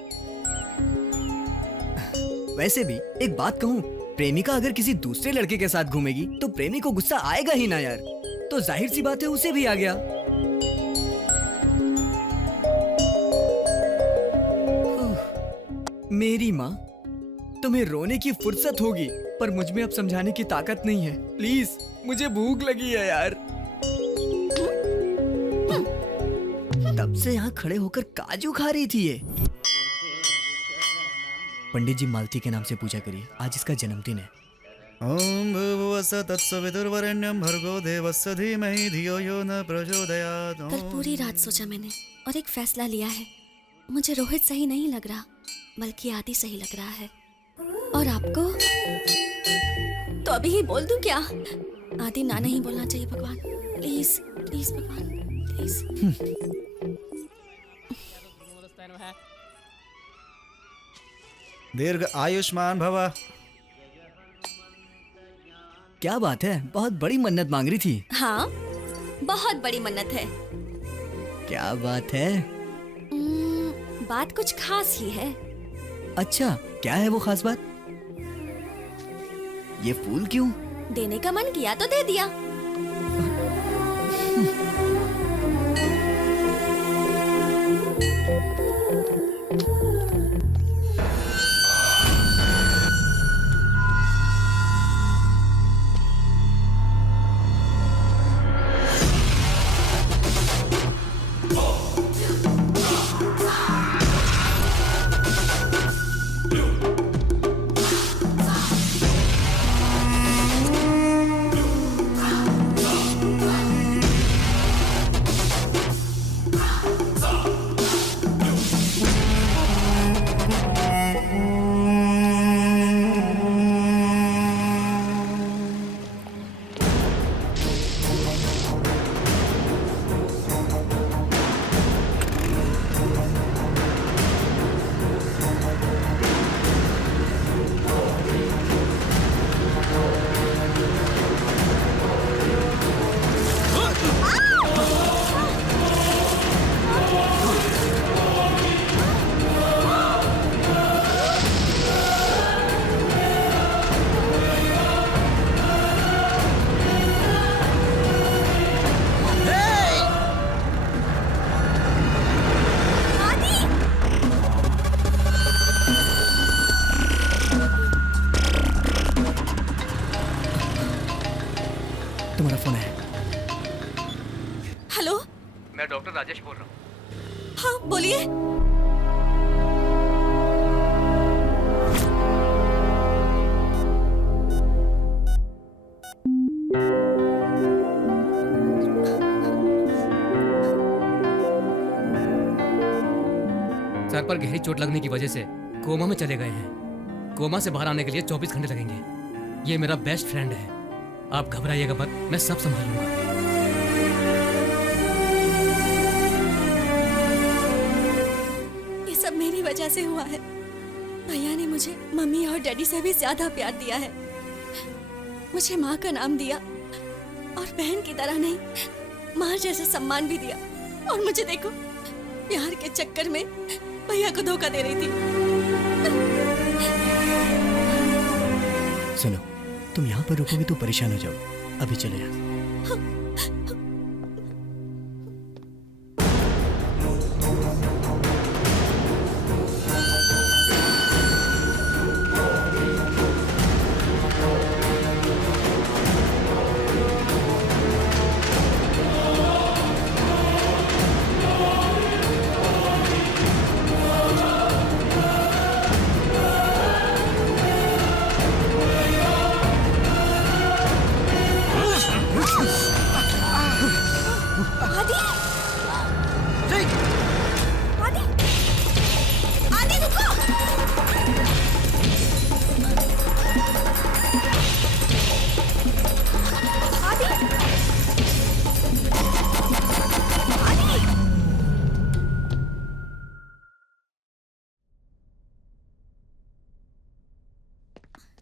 वैसे भी एक बात कहूं, प्रेमिका अगर किसी दूसरे लड़के के साथ घूमेगी तो प्रेमी को गुस्सा आएगा ही ना यार। तो जाहिर सी बात है उसे भी आ गया। मेरी माँ, तुम्हें रोने की फुर्सत होगी पर मुझ में अब समझाने की ताकत नहीं है। प्लीज, मुझे भूख लगी है यार। तब से यहाँ खड़े होकर काजू खा रही थी ये। पंडित जी मालती के नाम से पूजा करिए, आज इसका जन्मदिन है। ओम भूर्भुवस्सुः तत्सवितुर्वरेण्यं भर्गो देवस्य धीमहि धियो यो न प्रचोदयात्। कल पूरी रात सोचा मैंने और एक फैसला लिया है। मुझे रोहित सही नहीं लग रहा, बल्कि आदि सही लग रहा है। और आपको तो अभी ही बोल दूं क्या? आदि ना नहीं बोलना चाहिए भगवान, प्लीज प्लीज भगवान प्लीज। दीर्घ आयुष्मान भव। क्या बात है, बहुत बड़ी मन्नत मांग रही थी। हाँ, बहुत बड़ी मन्नत है। क्या बात है? बात कुछ खास ही है। अच्छा, क्या है वो खास बात? ये फूल क्यों? देने का मन किया तो दे दिया। टेलीफोन है। हेलो, मैं डॉक्टर राजेश बोल रहा हूँ। हाँ बोलिए। सर पर गहरी चोट लगने की वजह से कोमा में चले गए हैं। कोमा से बाहर आने के लिए 24 घंटे लगेंगे। ये मेरा बेस्ट फ्रेंड है, आप घबराइएगा मत, मैं सब संभाल लूंगा। ये सब मेरी वजह से हुआ है। भैया ने मुझे मम्मी और डैडी से भी ज्यादा प्यार दिया है। मुझे माँ का नाम दिया और बहन की तरह नहीं, माँ जैसा सम्मान भी दिया। और मुझे देखो, प्यार के चक्कर में भैया को धोखा दे रही थी। सुनो, तुम यहाँ पर रुकोगे तो परेशान हो जाओ। अभी चले जाओ।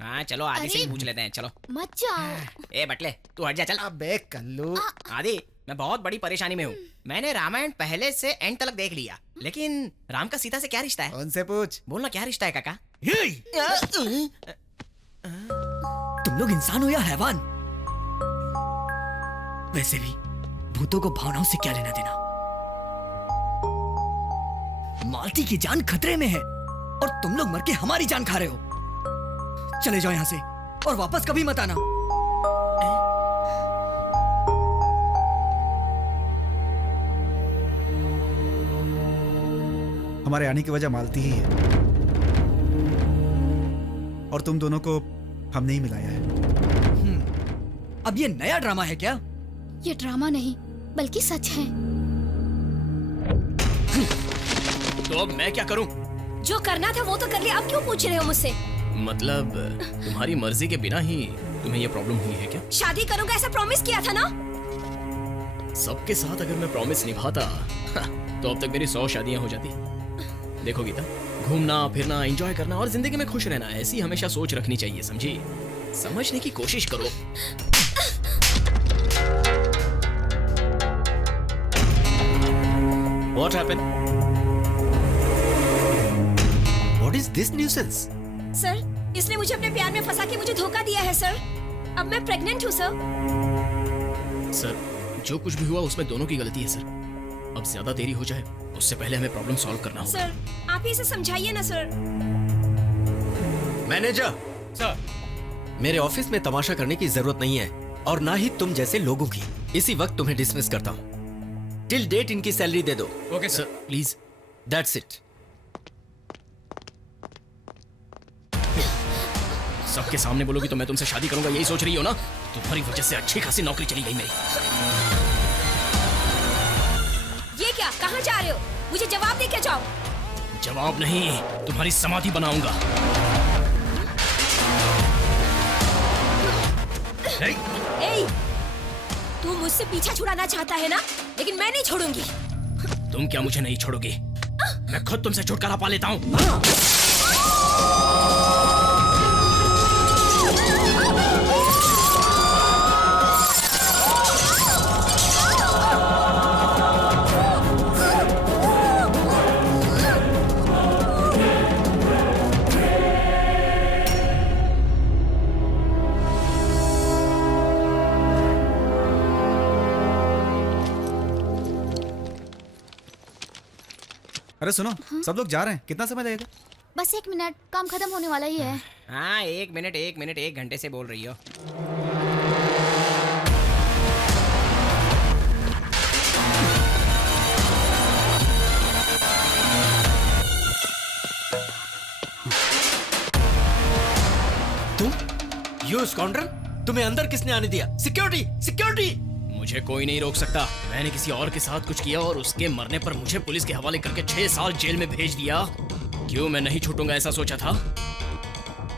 हाँ चलो आदि से ही पूछ लेते हैं, चलो। मत जाओ। ए बटले, तू हट जा, चल। अबे कल्लू। आदि, मैं बहुत बड़ी परेशानी में हूँ। मैंने रामायण पहले से एंड तक देख लिया, लेकिन राम का सीता से क्या रिश्ता है? उनसे पूछ। बोलना, क्या रिश्ता है काका? तुम लोग इंसान हो या हैवान? वैसे भी भूतों को भावनाओं से क्या लेना देना? मालती की जान खतरे में है और तुम लोग मर के हमारी जान खा रहे हो। चले जाओ यहाँ से और वापस कभी मत आना। हमारे आने की वजह मालती ही है, और तुम दोनों को हमने ही मिलाया है। अब ये नया ड्रामा है क्या? ये ड्रामा नहीं बल्कि सच है। तो अब मैं क्या करूं? जो करना था वो तो कर लिया, अब क्यों पूछ रहे हो मुझसे? मतलब तुम्हारी मर्जी के बिना ही तुम्हें ये प्रॉब्लम हुई है क्या? शादी करूंगा ऐसा प्रॉमिस किया था ना। सबके साथ अगर मैं प्रॉमिस निभाता तो अब तक मेरी 100 शादियां हो जाती। देखो गीता, घूमना फिरना, एंजॉय करना और जिंदगी में खुश रहना, ऐसी हमेशा सोच रखनी चाहिए, समझी? समझने की कोशिश करो। What happened? What is this nuisance? Sir, इसने मुझे अपने प्यार में फंसा के मुझे धोखा दिया है सर। अब मैं प्रेग्नेंट हूँ सर। सर, जो कुछ भी हुआ उसमें दोनों की गलती है सर। अब ज्यादा देरी हो जाए उससे पहले हमें प्रॉब्लम सॉल्व करना होगा। सर, आप ही इसे समझाइए ना सर। मैनेजर सर, मेरे ऑफिस में तमाशा करने की जरूरत नहीं है और ना ही तुम जैसे लोगों की। इसी वक्त तुम्हें डिसमिस करता हूँ। टिल डेट इनकी सैलरी दे दो। Okay sir, please. That's it. सबके सामने बोलोगी तो मैं तुमसे शादी करूंगा, यही सोच रही हो ना? तुम्हारी वजह से अच्छी खासी नौकरी चली गई मेरी। ये क्या, कहाँ जा रहे हो? मुझे जवाब दे के जाओ। जवाब नहीं, तुम्हारी समाधि बनाऊंगा। ए, तू मुझसे पीछा छुड़ाना चाहता है ना, लेकिन मैं नहीं छोड़ूंगी। तुम क्या मुझे नहीं छोड़ोगी? मैं खुद तुमसे छुटकारा पा लेता हूँ। अरे सुनो, सब लोग जा रहे हैं, कितना समय लगेगा? बस 1 मिनट, काम खत्म होने वाला ही है। हाँ 1 मिनट 1 घंटे से बोल रही हो। तुम? यू स्काउंड्रल, तुम्हें अंदर किसने आने दिया? Security, security! मुझे कोई नहीं रोक सकता। मैंने किसी और के साथ कुछ किया और उसके मरने पर मुझे पुलिस के हवाले करके 6 साल जेल में भेज दिया। क्यों मैं नहीं छूटूंगा ऐसा सोचा था?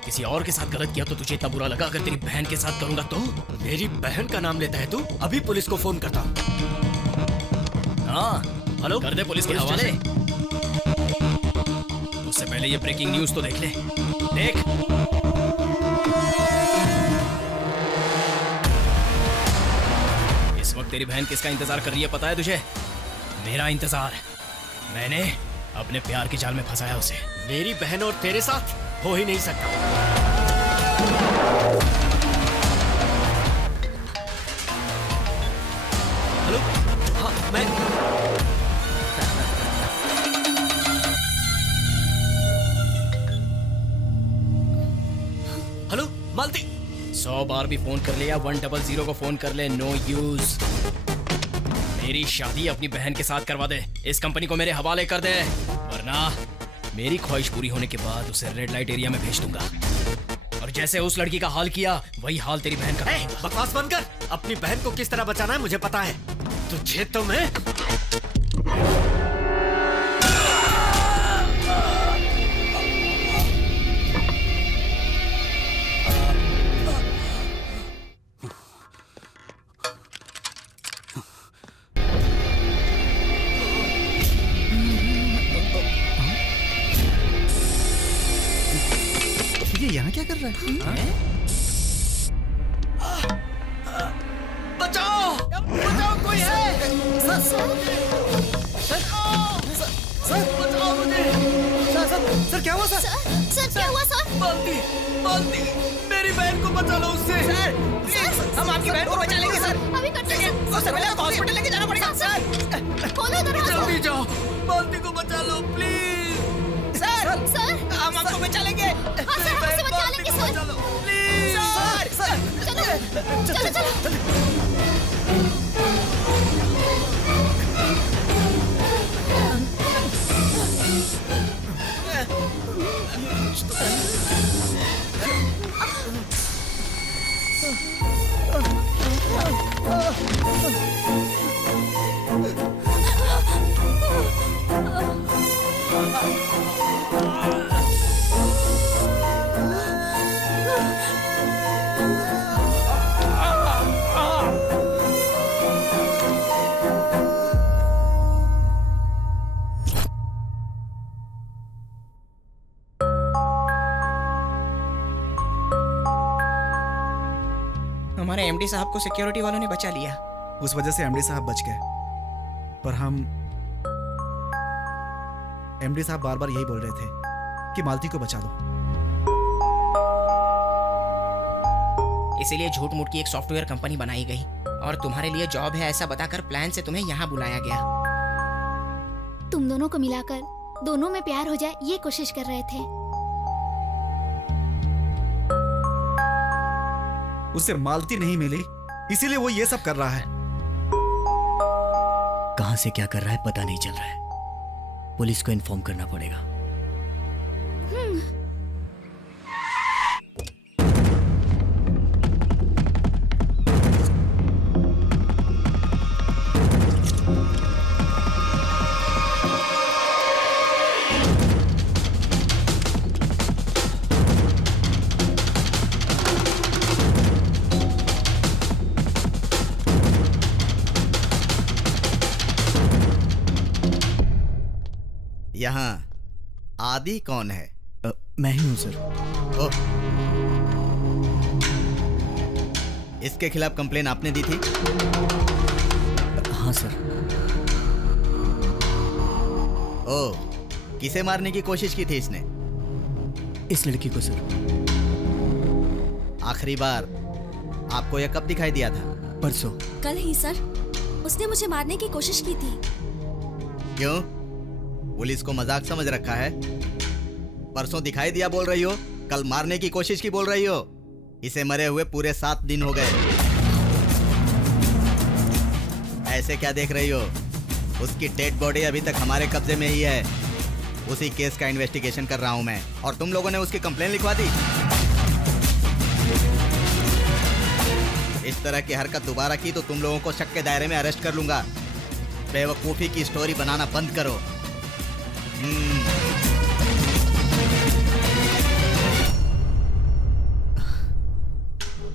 किसी और के साथ गलत किया तो तुझे इतना बुरा लगा, अगर तेरी बहन के साथ करूंगा तो? मेरी बहन का नाम लेता है तू? अभी पुलिस को फोन करता हूँ। हाँ, हेलो, कर दे पुलिस के हवाले। उससे पहले ये ब्रेकिंग न्यूज तो देख ले। देख, इस वक्त तेरी बहन किसका इंतजार कर रही है पता है तुझे? मेरा इंतजार। मैंने अपने प्यार के जाल में फंसाया उसे। मेरी बहन और तेरे साथ हो ही नहीं सकता। हेलो, हाँ मैं हेलो मालती। 100 बार भी फोन कर ले या 100 को फोन कर ले, नो यूज। मेरी शादी अपनी बहन के साथ करवा दे, इस कंपनी को मेरे हवाले कर दे, वरना मेरी ख्वाहिश पूरी होने के बाद उसे रेड लाइट एरिया में भेज दूंगा। और जैसे उस लड़की का हाल किया वही हाल तेरी बहन का। बकवास बंद कर। अपनी बहन को किस तरह बचाना है मुझे पता है। तुझे तो मैं यहाँ क्या कर रहा है? बचाओ, बचाओ, कोई है? सर बचाओ मुझे। सर क्या हुआ सर? सर क्या हुआ सर? मालती, मालती, मेरी बहन को बचा लो उससे। सर, हम आपकी बहन को बचा लेंगे सर। अभी करते हैं सर। सर, पहले हॉस्पिटल लेके जाना पड़ेगा सर। खोलो दरवाजा। जल्दी जाओ, मालती को बचा लो प्लीज। सर, हम आपको बचा लेंगे। हाँ सर, हम उसे बचा लेंगे सर। प्लीज सर, चलो, चलो, चलो। हमारे एमडी साहब को सिक्योरिटी वालों ने बचा लिया। उस वजह से एमडी साहब बच गए, पर हम एमडी साहब बार बार यही बोल रहे थे कि मालती को बचा लो। इसीलिए झूठ मूठ की एक सॉफ्टवेयर कंपनी बनाई गई और तुम्हारे लिए जॉब है ऐसा बताकर प्लान से तुम्हें यहाँ बुलाया गया। तुम दोनों को मिलाकर दोनों में प्यार हो जाए ये कोशिश कर रहे थे। उसे मालती नहीं मिली, इसीलिए वो ये सब कर रहा है। कहां से क्या कर रहा है पता नहीं चल रहा है। पुलिस को इन्फॉर्म करना पड़ेगा। यहाँ आदि कौन है? मैं ही हूँ सर। ओह, इसके खिलाफ कंप्लेन आपने दी थी? हाँ सर। ओह, किसे मारने की कोशिश की थी इसने? इस लड़की को सर। आखिरी बार आपको यह कब दिखाई दिया था? परसों। कल ही सर, उसने मुझे मारने की कोशिश की थी। क्यों? पुलिस को मजाक समझ रखा है? परसों दिखाई दिया बोल रही हो, कल मारने की कोशिश की बोल रही हो। इसे मरे हुए पूरे 7 दिन हो गए। ऐसे क्या देख रही हो? उसकी डेड बॉडी अभी तक हमारे कब्जे में ही है। उसी केस का इन्वेस्टिगेशन कर रहा हूं मैं, और तुम लोगों ने उसकी कंप्लेन लिखवा दी। इस तरह की हरकत दोबारा की तो तुम लोगों को शक के दायरे में अरेस्ट कर लूंगा। बेवकूफी की स्टोरी बनाना बंद करो।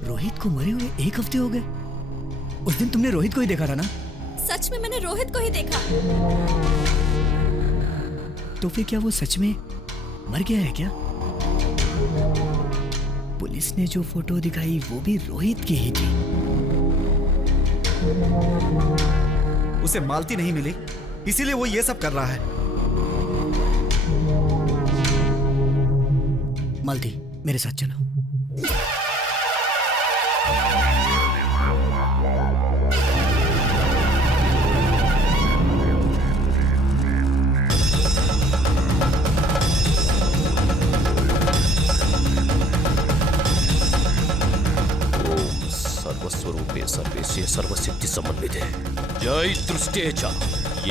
रोहित को मरे हुए 1 हफ्ते हो गए। उस दिन तुमने रोहित को ही देखा था ना? सच में मैंने रोहित को ही देखा। तो फिर क्या वो सच में मर गया है क्या? पुलिस ने जो फोटो दिखाई वो भी रोहित की ही थी। उसे मालती नहीं मिली, इसीलिए वो ये सब कर रहा है। मालती, मेरे साथ चलो। सर्वस्वरूपे सर्वेशे सर्वसिद्धि समन्विते जय दृष्टेचा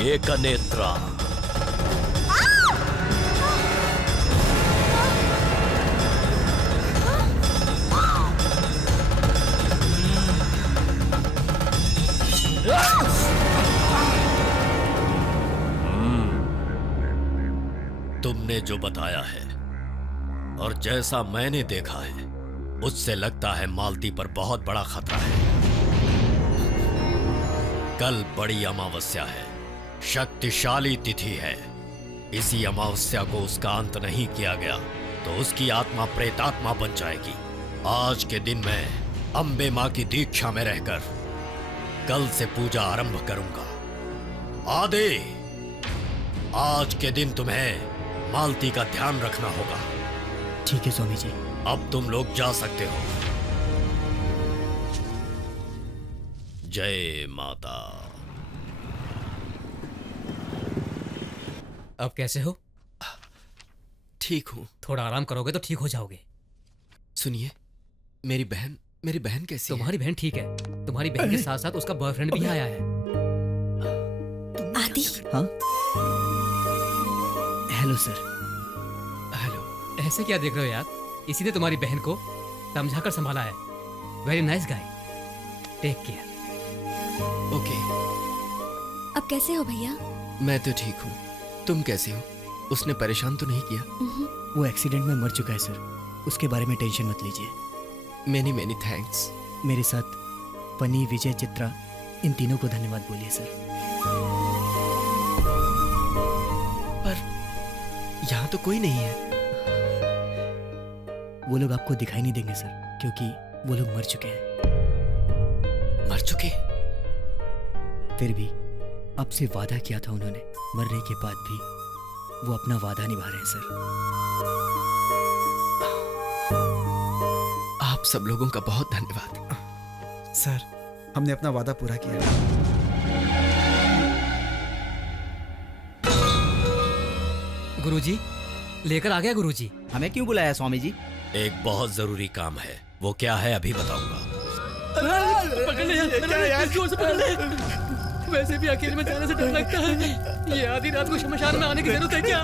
एक नेत्रा। तुमने जो बताया है और जैसा मैंने देखा है उससे लगता है मालती पर बहुत बड़ा खतरा है। कल बड़ी अमावस्या है, शक्तिशाली तिथि है। इसी अमावस्या को उसका अंत नहीं किया गया तो उसकी आत्मा प्रेतात्मा बन जाएगी। आज के दिन मैं अंबे मां की दीक्षा में रहकर कल से पूजा आरंभ करूंगा। आदे, आज के दिन तुम्हें मालती का ध्यान रखना होगा। ठीक है स्वामी जी। अब तुम लोग जा सकते हो। जय माता। अब कैसे हो? ठीक हूँ। थोड़ा आराम करोगे तो ठीक हो जाओगे। सुनिए, मेरी बहन कैसी है? तुम्हारी बहन ठीक है। तुम्हारी बहन के साथ साथ उसका बॉयफ्रेंड भी आया है। आदि। हाँ? Hello sir. ऐसे क्या देख रहे हो यार? इसी ने तुम्हारी बहन को समझाकर संभाला है। Very nice guy. Take care. Okay. अब कैसे हो भैया? मैं तो ठीक हूँ। तुम कैसे हो? उसने परेशान तो नहीं किया? वो एक्सीडेंट में मर चुका है सर। उसके बारे में टेंशन मत लीजिए। Many many thanks. मेरे साथ पनी, विजय, चित्रा, इन तीनों को धन्यवाद बोलिए सर। पर यहाँ तो कोई नहीं है। वो लोग आपको दिखाई नहीं देंगे सर, क्योंकि वो लोग मर चुके हैं। मर चुके? फिर भी आपसे वादा किया था उन्होंने, मरने के बाद भी वो अपना वादा निभा रहे हैं सर। आप सब लोगों का बहुत धन्यवाद। सर, हमने अपना वादा पूरा किया। गुरुजी, लेकर आ गया गुरुजी। हमें क्यों बुलाया स्वामी जी? एक बहुत जरूरी काम है। वो क्या है अभी बताऊंगा। पकड़ ले यार, जोर से पकड़ ले। वैसे भी अकेले में जाने से डर लगता है। ये आधी रात को शमशान में आने की जरूरत है क्या?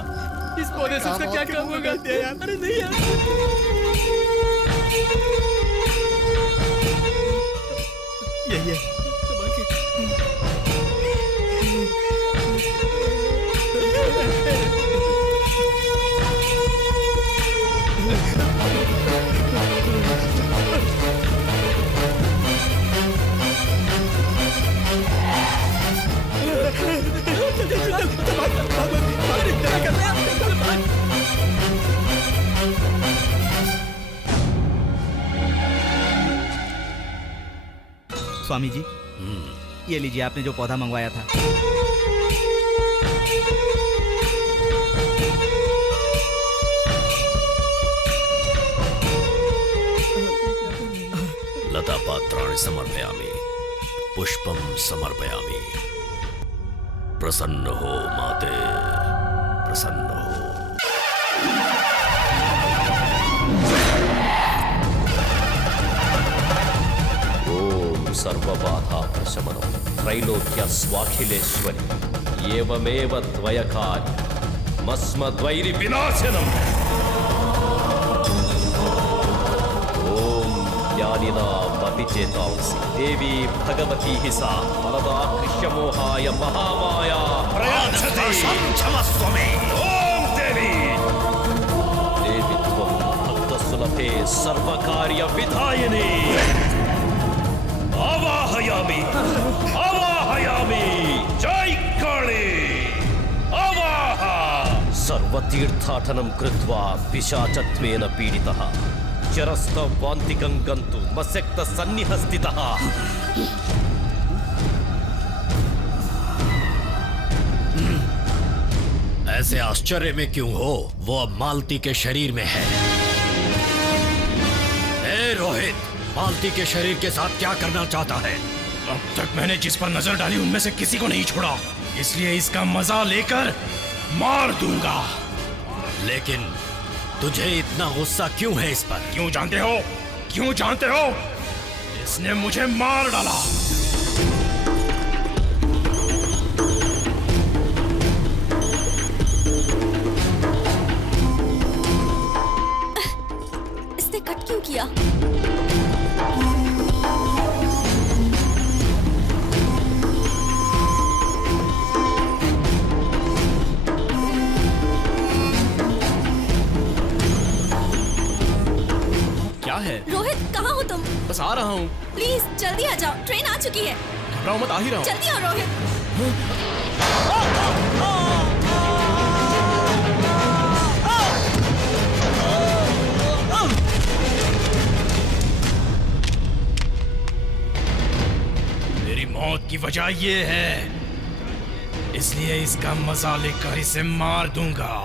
इस पौधे से उसका क्या काम होगा? अरे नहीं यार। ये स्वामी जी, ये लीजिए आपने जो पौधा मंगवाया था। लता पात्राणि समर्पयामि, पुष्पम समर्पयामि। प्रसन्न हो माते, प्रसन्न हो। ओम सर्वबाधा प्रशमनम त्रैलोक्य स्वाखिलेश्वरी एवमेव द्वयकार्य मस्मद्वैरि विनाशनम। ओम ज्ञानिना मति चेतांसि देवी भगवती हि सा वरदा कृष्यमोहाय महामाया प्रयच्छति क्षमस्व मे ओम देवी देवी त्वं भक्तसुलभे सर्वकार्य विधायिनी आवाहयामि आवाहयामि जय काली आवाह सर्वतीर्थाटनं कृत्वा पिशाचत्वेन पीडितः चरस्तवान्तिकं गन्तुं मस्यक्तसन्निहस्थितः ऐसे आश्चर्य में क्यों हो? वो अब मालती के शरीर में है। ए रोहित, मालती के शरीर के साथ क्या करना चाहता है? अब तक मैंने जिस पर नजर डाली उनमें से किसी को नहीं छोड़ा, इसलिए इसका मजा लेकर मार दूंगा। लेकिन तुझे इतना गुस्सा क्यों है इस पर? क्यों जानते हो? क्यों जानते हो? इसने मुझे मार डाला। इसने कट क्यों किया? क्या है? रोहित, कहाँ हो तुम? बस आ रहा हूँ। प्लीज जल्दी आ जाओ, ट्रेन आ चुकी है। घबराओ मत, आ ही रहा हूँ। जल्दी आओ रोहित। मेरी मौत की वजह ये है, इसलिए इसका मजा लेकर इसे मार दूंगा।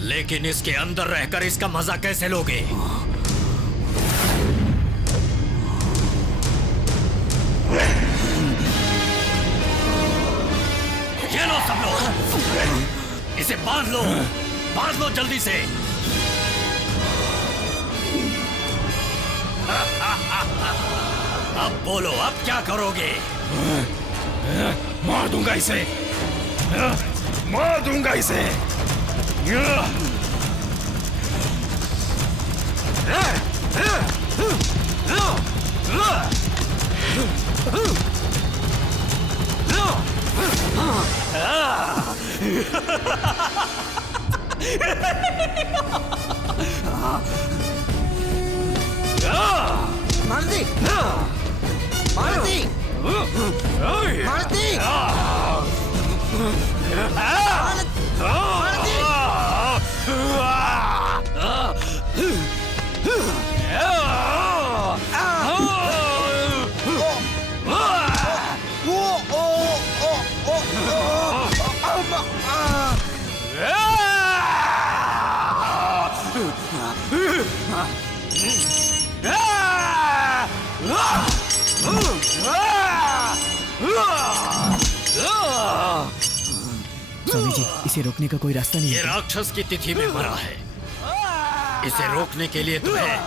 लेकिन इसके अंदर रहकर इसका मजा कैसे लोगे? ये लो सब लोग, इसे बांध लो जल्दी से। अब बोलो, अब क्या करोगे? मार दूंगा इसे, मार दूंगा इसे। मालती, मालती, मालती, स्वामी जी, इसे रोकने का कोई रास्ता नहीं ये है। राक्षस की तिथि में मरा है। इसे रोकने के लिए तुम्हें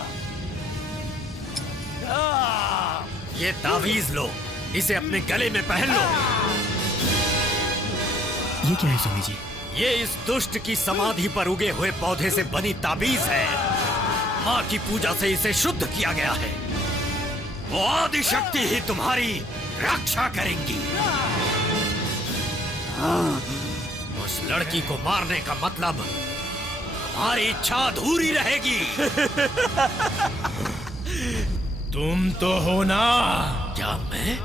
ये तावीज लो, इसे अपने गले में पहन लो। ये क्या है स्वामी जी? ये इस दुष्ट की समाधि पर उगे हुए पौधे से बनी ताबीज है। माँ की पूजा से इसे शुद्ध किया गया है। वो आदि शक्ति ही तुम्हारी रक्षा करेंगी। उस लड़की को मारने का मतलब तुम्हारी इच्छा अधूरी रहेगी। तुम तो हो ना? क्या मैं?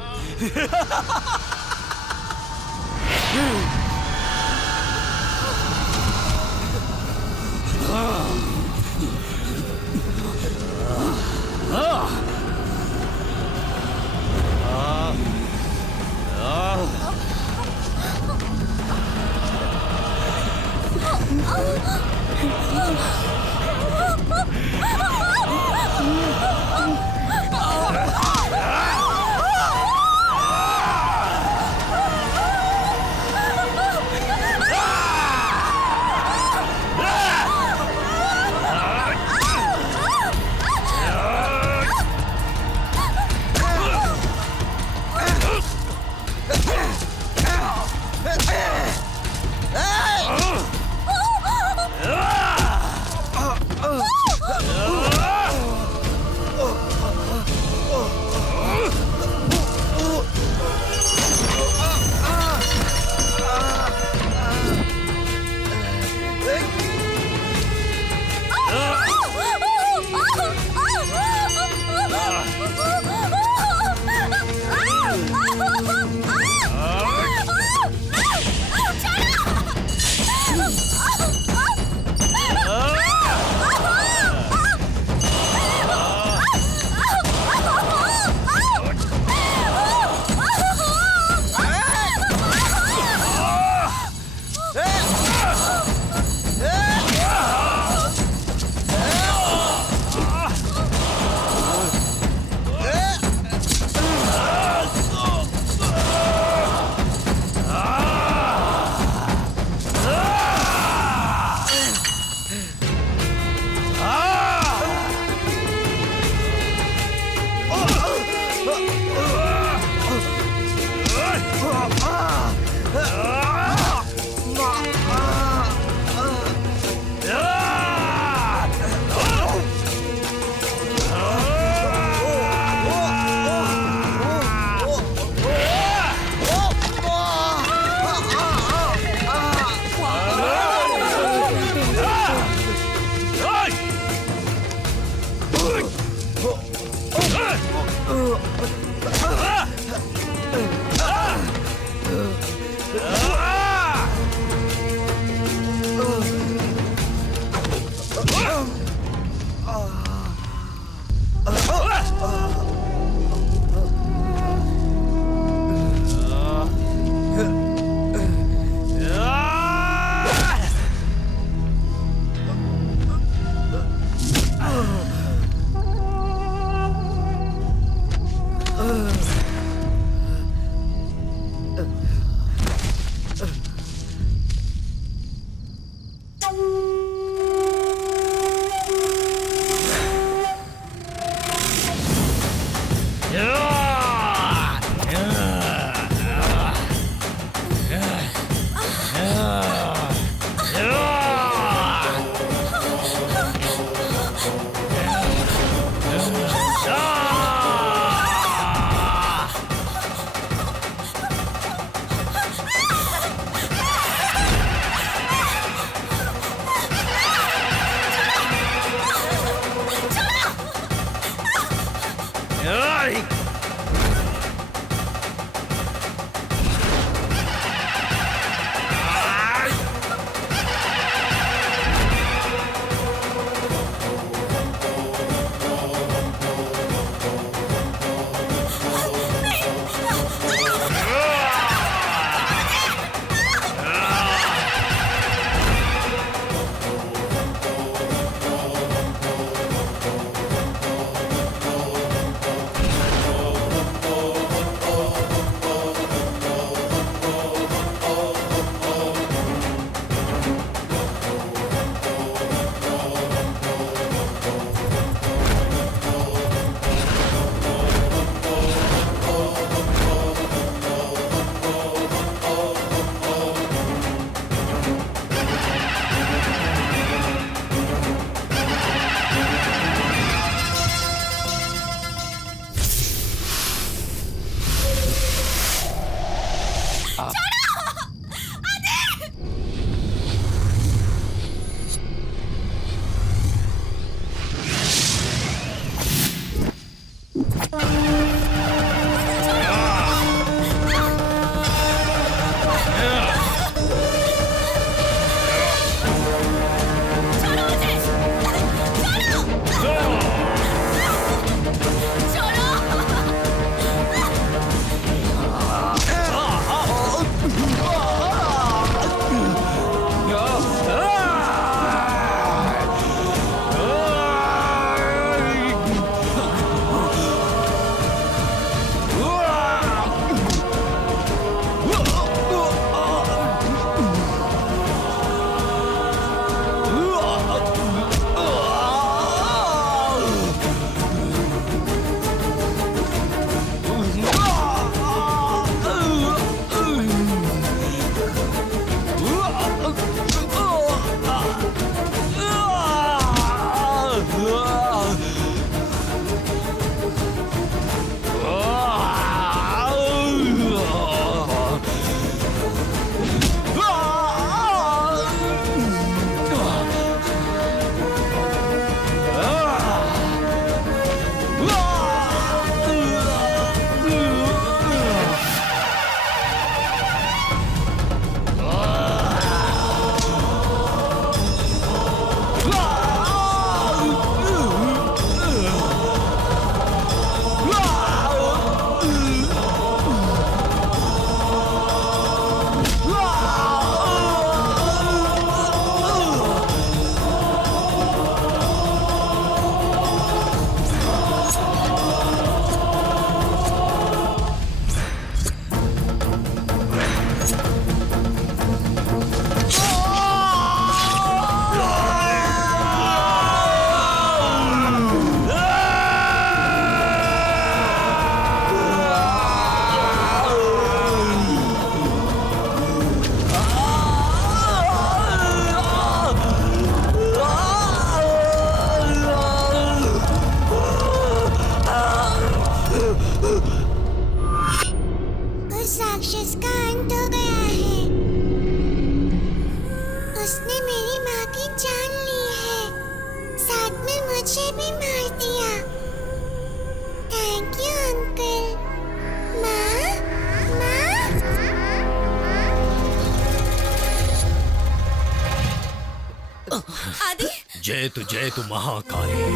जय तु महाकाली।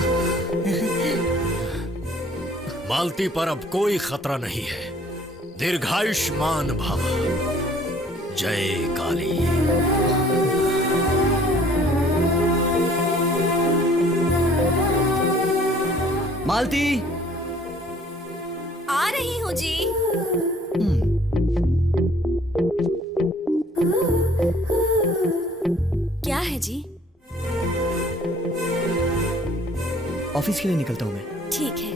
मालती पर अब कोई खतरा नहीं है। दीर्घायुष्मान भव। जय काली। मालती, आ रही हूँ जी। क्या है जी? ऑफिस के लिए निकलता हूँ मैं। ठीक है।